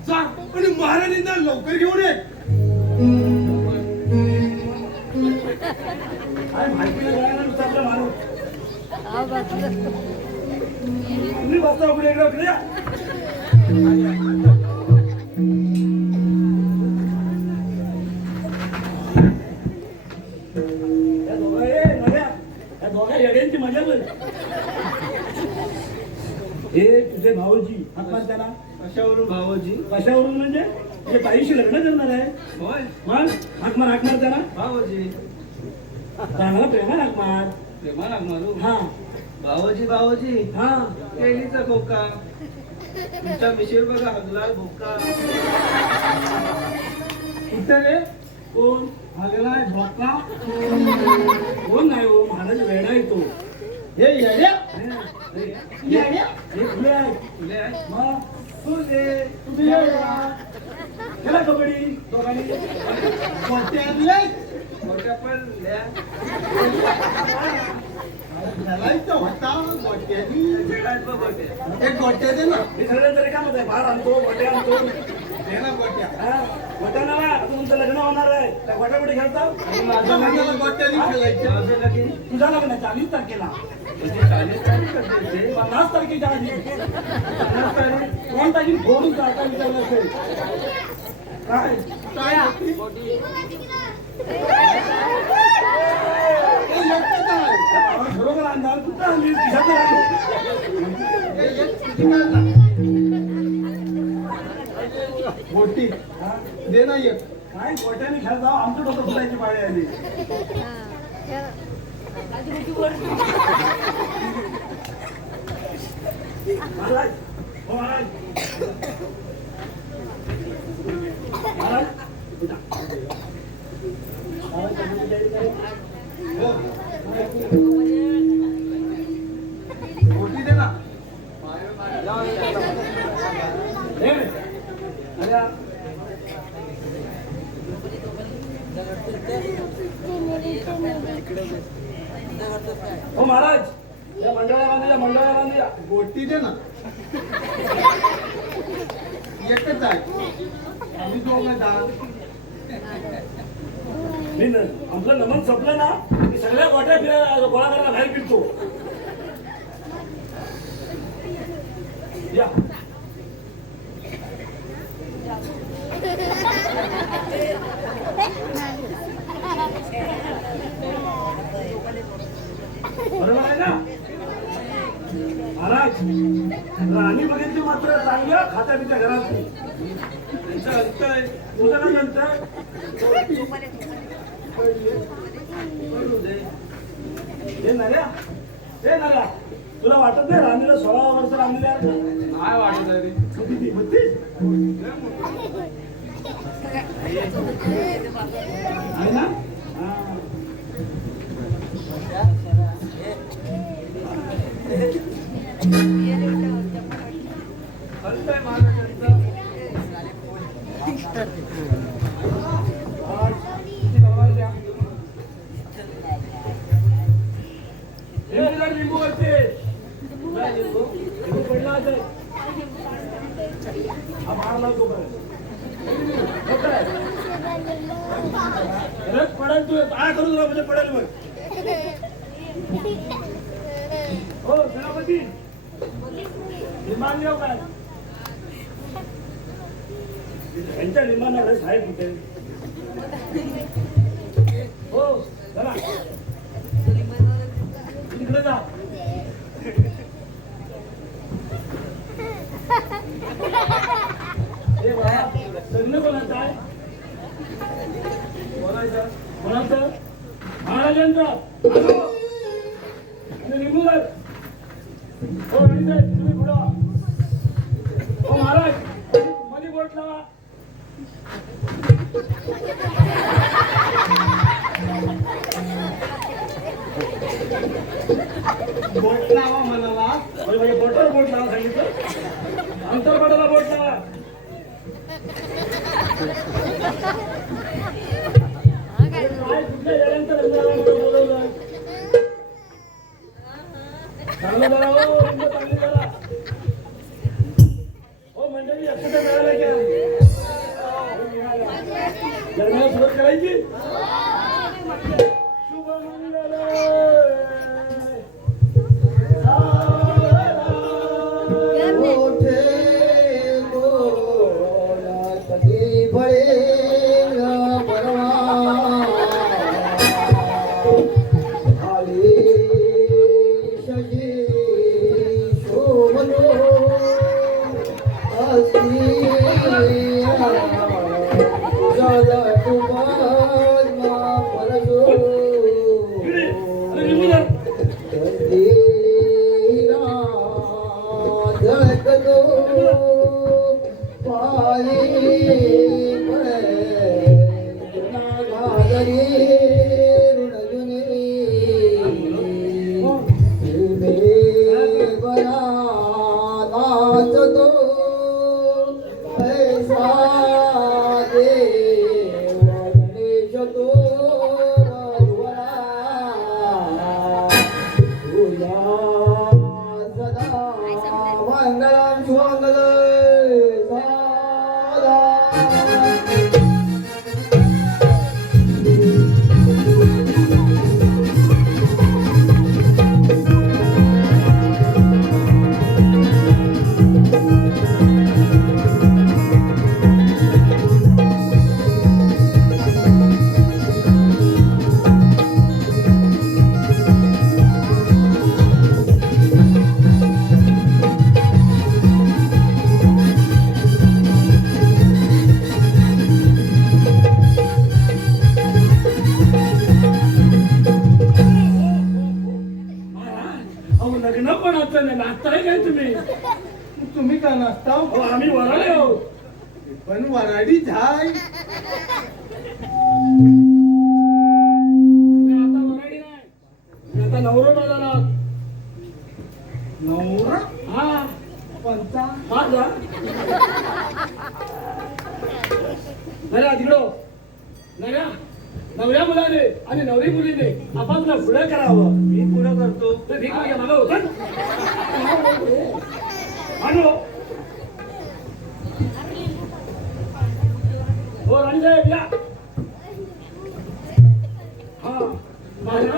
जा आणि महाराणींना लवकर घेऊन ये काय माहिती नाही नुसतं आपलं माणूस तुम्ही बसता उघडे इकडे या त्या दोघा ये नव्या त्या दोघा येड्यांची मजा बघ हे तुझे भाऊजी हातमान त्याला कशावरून भावजी कशावरून म्हणजे ते ताईशी लग्न करणार आहे होय मग हाकमार त्याला भावजी चांगला प्रेमा हाकमार प्रेमा लागणार हा भावजी हा केलीचा खोका तुमच्या मिशीर बघा हगला भोका कुठं रे कोण आलेला आहे भोका कोण नाही हो महाराज वेडा येतो हे येड्या येड्या हे खुले आहे तुले आहे मग तुम्ही येड्या खेळा कबड्डी दोघांनी मोठ्या आणले मोठ्या पण घालायचं होता गोट्याची. एक गोट्या दे ना. हे सगळं तरी काम आहे बाहेर आणतो गोट्या आणतो दे ना गोट्या. गोट्या ना आता तुमचं लग्न होणार आहे त्या गोट्या कुठे खेळता माझ्या लग्नाला गोट्यानी खेळायचं. तुझा लग्न 40 तारखेला 50 तारखेच्या आधी 50 तारीख कोण तारीख फोडून टाका विचारलं असेल काय काय हे एकटंच आहे. बरोबर अंधार कुठं आणली खिशात राहिली. हे एक किती काय ना? गोटी दे ना एक. काय गोट्याने खेळता आमचं डोकं फुटायची पाळी आली महाराज हो महाराज महाराज गोटी दे ना. हो महाराज या मंडळाला बांधूया गोटी दे ना. एकच आहे. आम्ही दोघं दहा. आमचं नमन संपलं ना की सगळ्या गोट्या फिरायला गोळा करायला बाहेर फिरतो या बरोबर आहे ना महाराज राणी बघितली मात्र चांगल्या खात्या पित्या घरात त्यांचं अंत आहे तुझं काय म्हणतं हे नऱ्या तुला वाटत नाही राणीला 16 वर्ष राणीला काय वाटत आहे रे? किती 32 आहे ना अंत आहे महाराजांचा. लिंबू वरते लिंबू पडला असेल हा मारला तो पडेल तू काय करू तुला म्हणजे पडेल मग हो सेनापती लिंबान देऊ काय यांच्या लिंबांना रस आहे कुठे हो चला तिकडे जा लग्न कोणाचं आहे कोणाचं महाराजांचं निघून हो राणीसाहेब तुम्ही पुढं हो महाराज मध्ये बोट लावा बोट लावा म्हणाला. बोटावर बोट लावा सांगितलं अंतरपटाला बोट लावा काय कुठल्या जणांचं बोलवलं चांगलं जरा हो रंग चांगली जरा हो मंडळी अक्षता मिळाल्या क्या लग्नाला सुरुवात करायची शुभ मंगल Thank you. सावधान शुभांगल सावधान. अहो लग्न पण आता नाही नाचताय काय तुम्ही? तुम्ही का नाचता अहो आम्ही वराळे आहोत. पण वराडी झाय तुम्ही आता वराडी नाही, तुम्ही आता नवरो झाला. नवरा हा पंचा हा जा नऱ्या तिकडं नऱ्या नवऱ्या मुलाने आणि नवरी मुलीने आपापलं पुढं करावं. मी पुढं करतो. तर ठीक आहे मागं होतं मानो हो राणीसाहेब या. हा माझ्या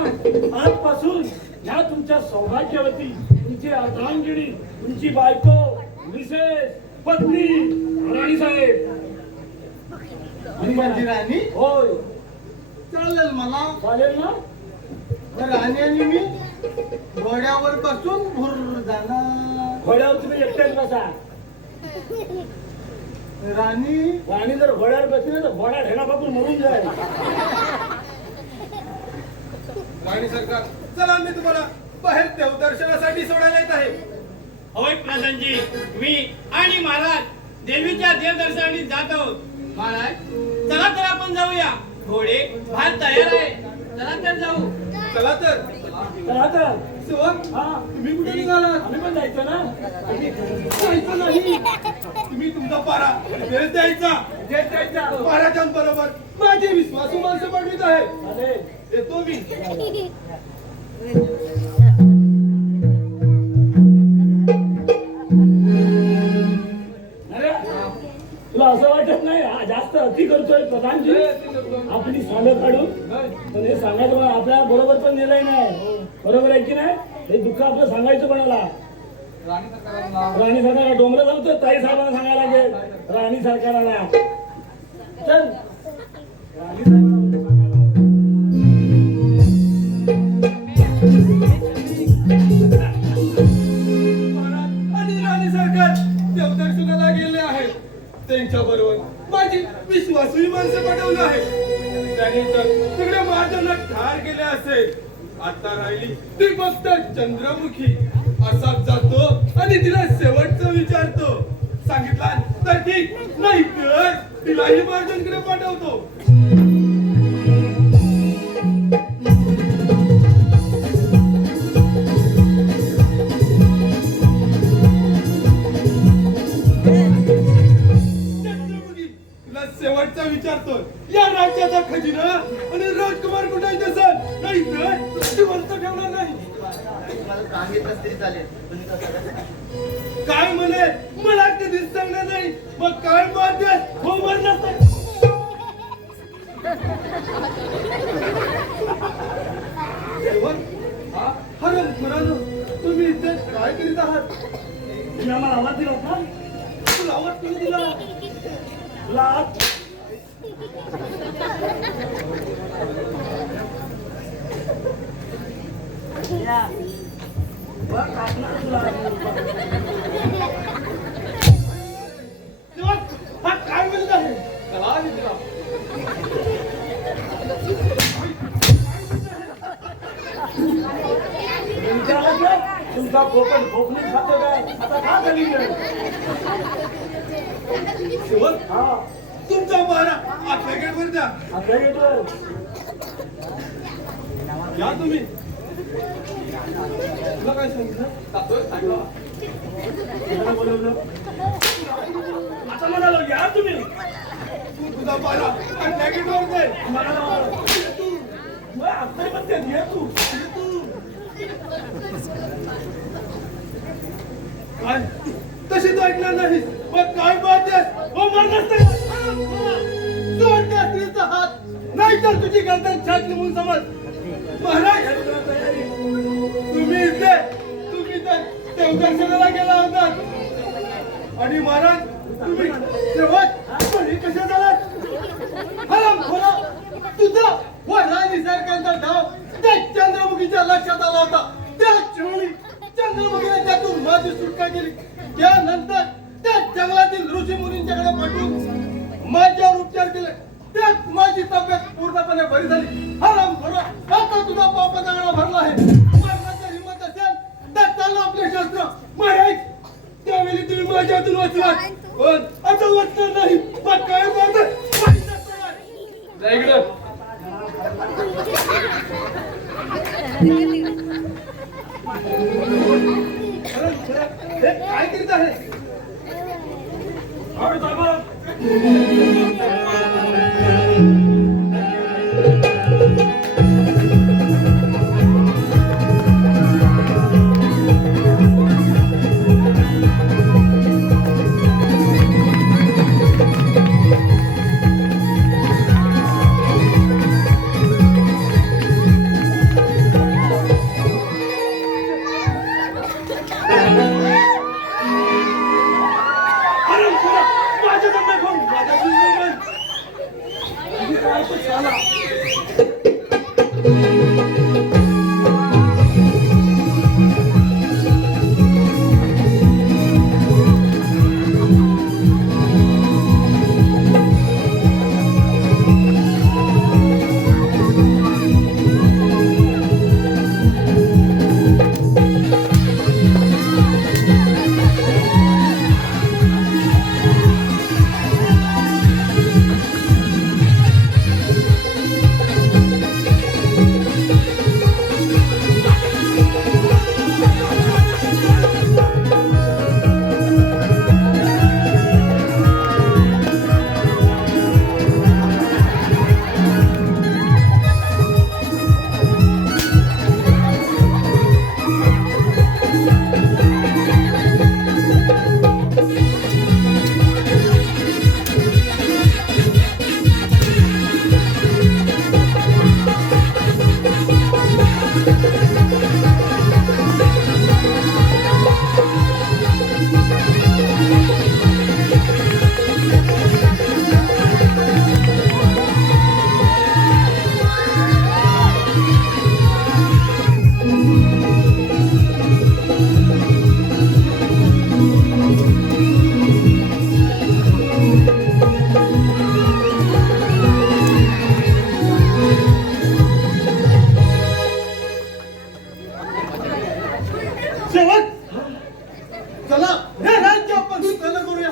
आजपासून ह्या तुमच्या सौभाग्यवती तुमची अर्धांगिनी तुमची बायको मिसेस पत्नी राणीसाहेब आणि माझी राणी होय चालेल मला. चालेल ना. राणी आणि मी घोड्यावर बसून भुर जाणार. घोड्यावर तुम्ही एकटेच बसा. राणी राणी जर घोड्यावर बसली ना तर घोडा ढेगापासून मरून जाईल. राणी सरकार चला मी तुम्हाला बाहेर देवदर्शनासाठी सोडायला येत आहे. होय प्रधानजी, मी आणि महाराज देवीच्या देवदर्शनासाठी जात आहोत. महाराज चला तर आपण जाऊया. घोडे बाहेर तयार आहे. चला तर जाऊ. चला तर. तर आता सेवक हा तुम्ही कुठे निघालात? आम्ही पण जायचं ना. जायचं नाही. तुम्ही तुमचा पारा देश द्यायचा. जेट जायचं. महाराजांबरोबर माझे विश्वासू माणसं पाठवित आहे. चालेल. येतो मी. अरे तुला असं वाटत नाही हा जास्त अति करतोय प्रधानजी. आपली सांगत काढून पण हे सांगायचं मला आपल्या बरोबर पण नेलंय नाही. बरोबर आहे की नाही? हे दुःख आपलं सांगायचं कोणाला? राणी सरकारला डोंगर जाऊ तर ताई साहेबांना सांगायला लागेल. राणी सरकाराला चल राणी साहेबांना सांगायला महाराज आणि राणी सरकार देवदर्शनाला गेले आहेत. त्यांच्या बरोबर माझी विश्वासू माणसं पाठवली आहे. त्याने तर तिकडे महाराजांना ठार केले असेल. आता राहिली ती फक्त चंद्रमुखी. असाच जातो आणि तिला शेवटचं विचारतो. सांगितलं तर ठीक, नाही तर तिलाही महाराजांकडे पाठवतो. चंद्रमुखी, तुला शेवटचा विचारतो. या राज्याचा खजिना आणि राजकुमार कुठे दिसल, नाही तर जिवंत ठेवणार नाही. मला सांगितलं तरी चालेल. पण कसं करायचं? काय म्हणे मला कधीच सांगणार नाही. मग काय मारते हो मरणार नाही. सेवक, हरण खरानं तुम्ही इथे काय करीत आहात? तुम्ही आम्हाला आवाज दिलात ना. तुला आवाज कोणी दिला? तुला आज बघ आपलं तुला सेवक, हा काय म्हणत आहे? चला विचारा. विचारलं का? तुमचा कोकण कोकणी खातो काय आता का झाली नाही? सेवक, हा तुमचा मारा आतल्या गेटवर द्या. आता येतोय. या तुम्ही. तुला काय सांगितलं? सांगा. कोणाला बोलवलं? आता म्हणालो या तुम्ही. तू तुझा पारा आतल्या गेटवर दे. मला तू मग आता पण ते ये तू काय तशी तू ऐकणार नाहीस मग काय पाहतेस हो मरणास सोड त्या स्त्रीचा हात नाहीतर तुझी गर्दन छाटली म्हणून समज महाराज तुम्ही तर देवदर्शनाला गेला होता आणि महाराज तुम्ही शेवट कशा झालात हराम खोला तुझा वडा निसर्गाचा डाव त्या चंद्रमुखीच्या लक्षात आला होता त्याच वेळी चंद्रमुखीने त्यातून माझी सुटका केली त्यानंतर त्या जंगलातील ऋषी मुनींच्याकडे पाठवून माझ्यावर उपचार केले त्यात माझी तब्येत पूर्णपणे बरी झाली हराम खोला आता तुझा पाप चांगला भरला आहे मरणाचा हिंमत असेल तर चालू आपले शस्त्र महाराज त्यावेळी तुम्ही माझ्या हातून वाचलात पण आता वाचणार नाही पण काय काय करीत आहे चला हे राज्य आपण त्याला करूया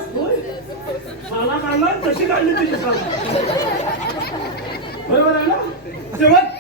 साला काढला कशी काढली तुझी साला बरोबर आहे ना शेवट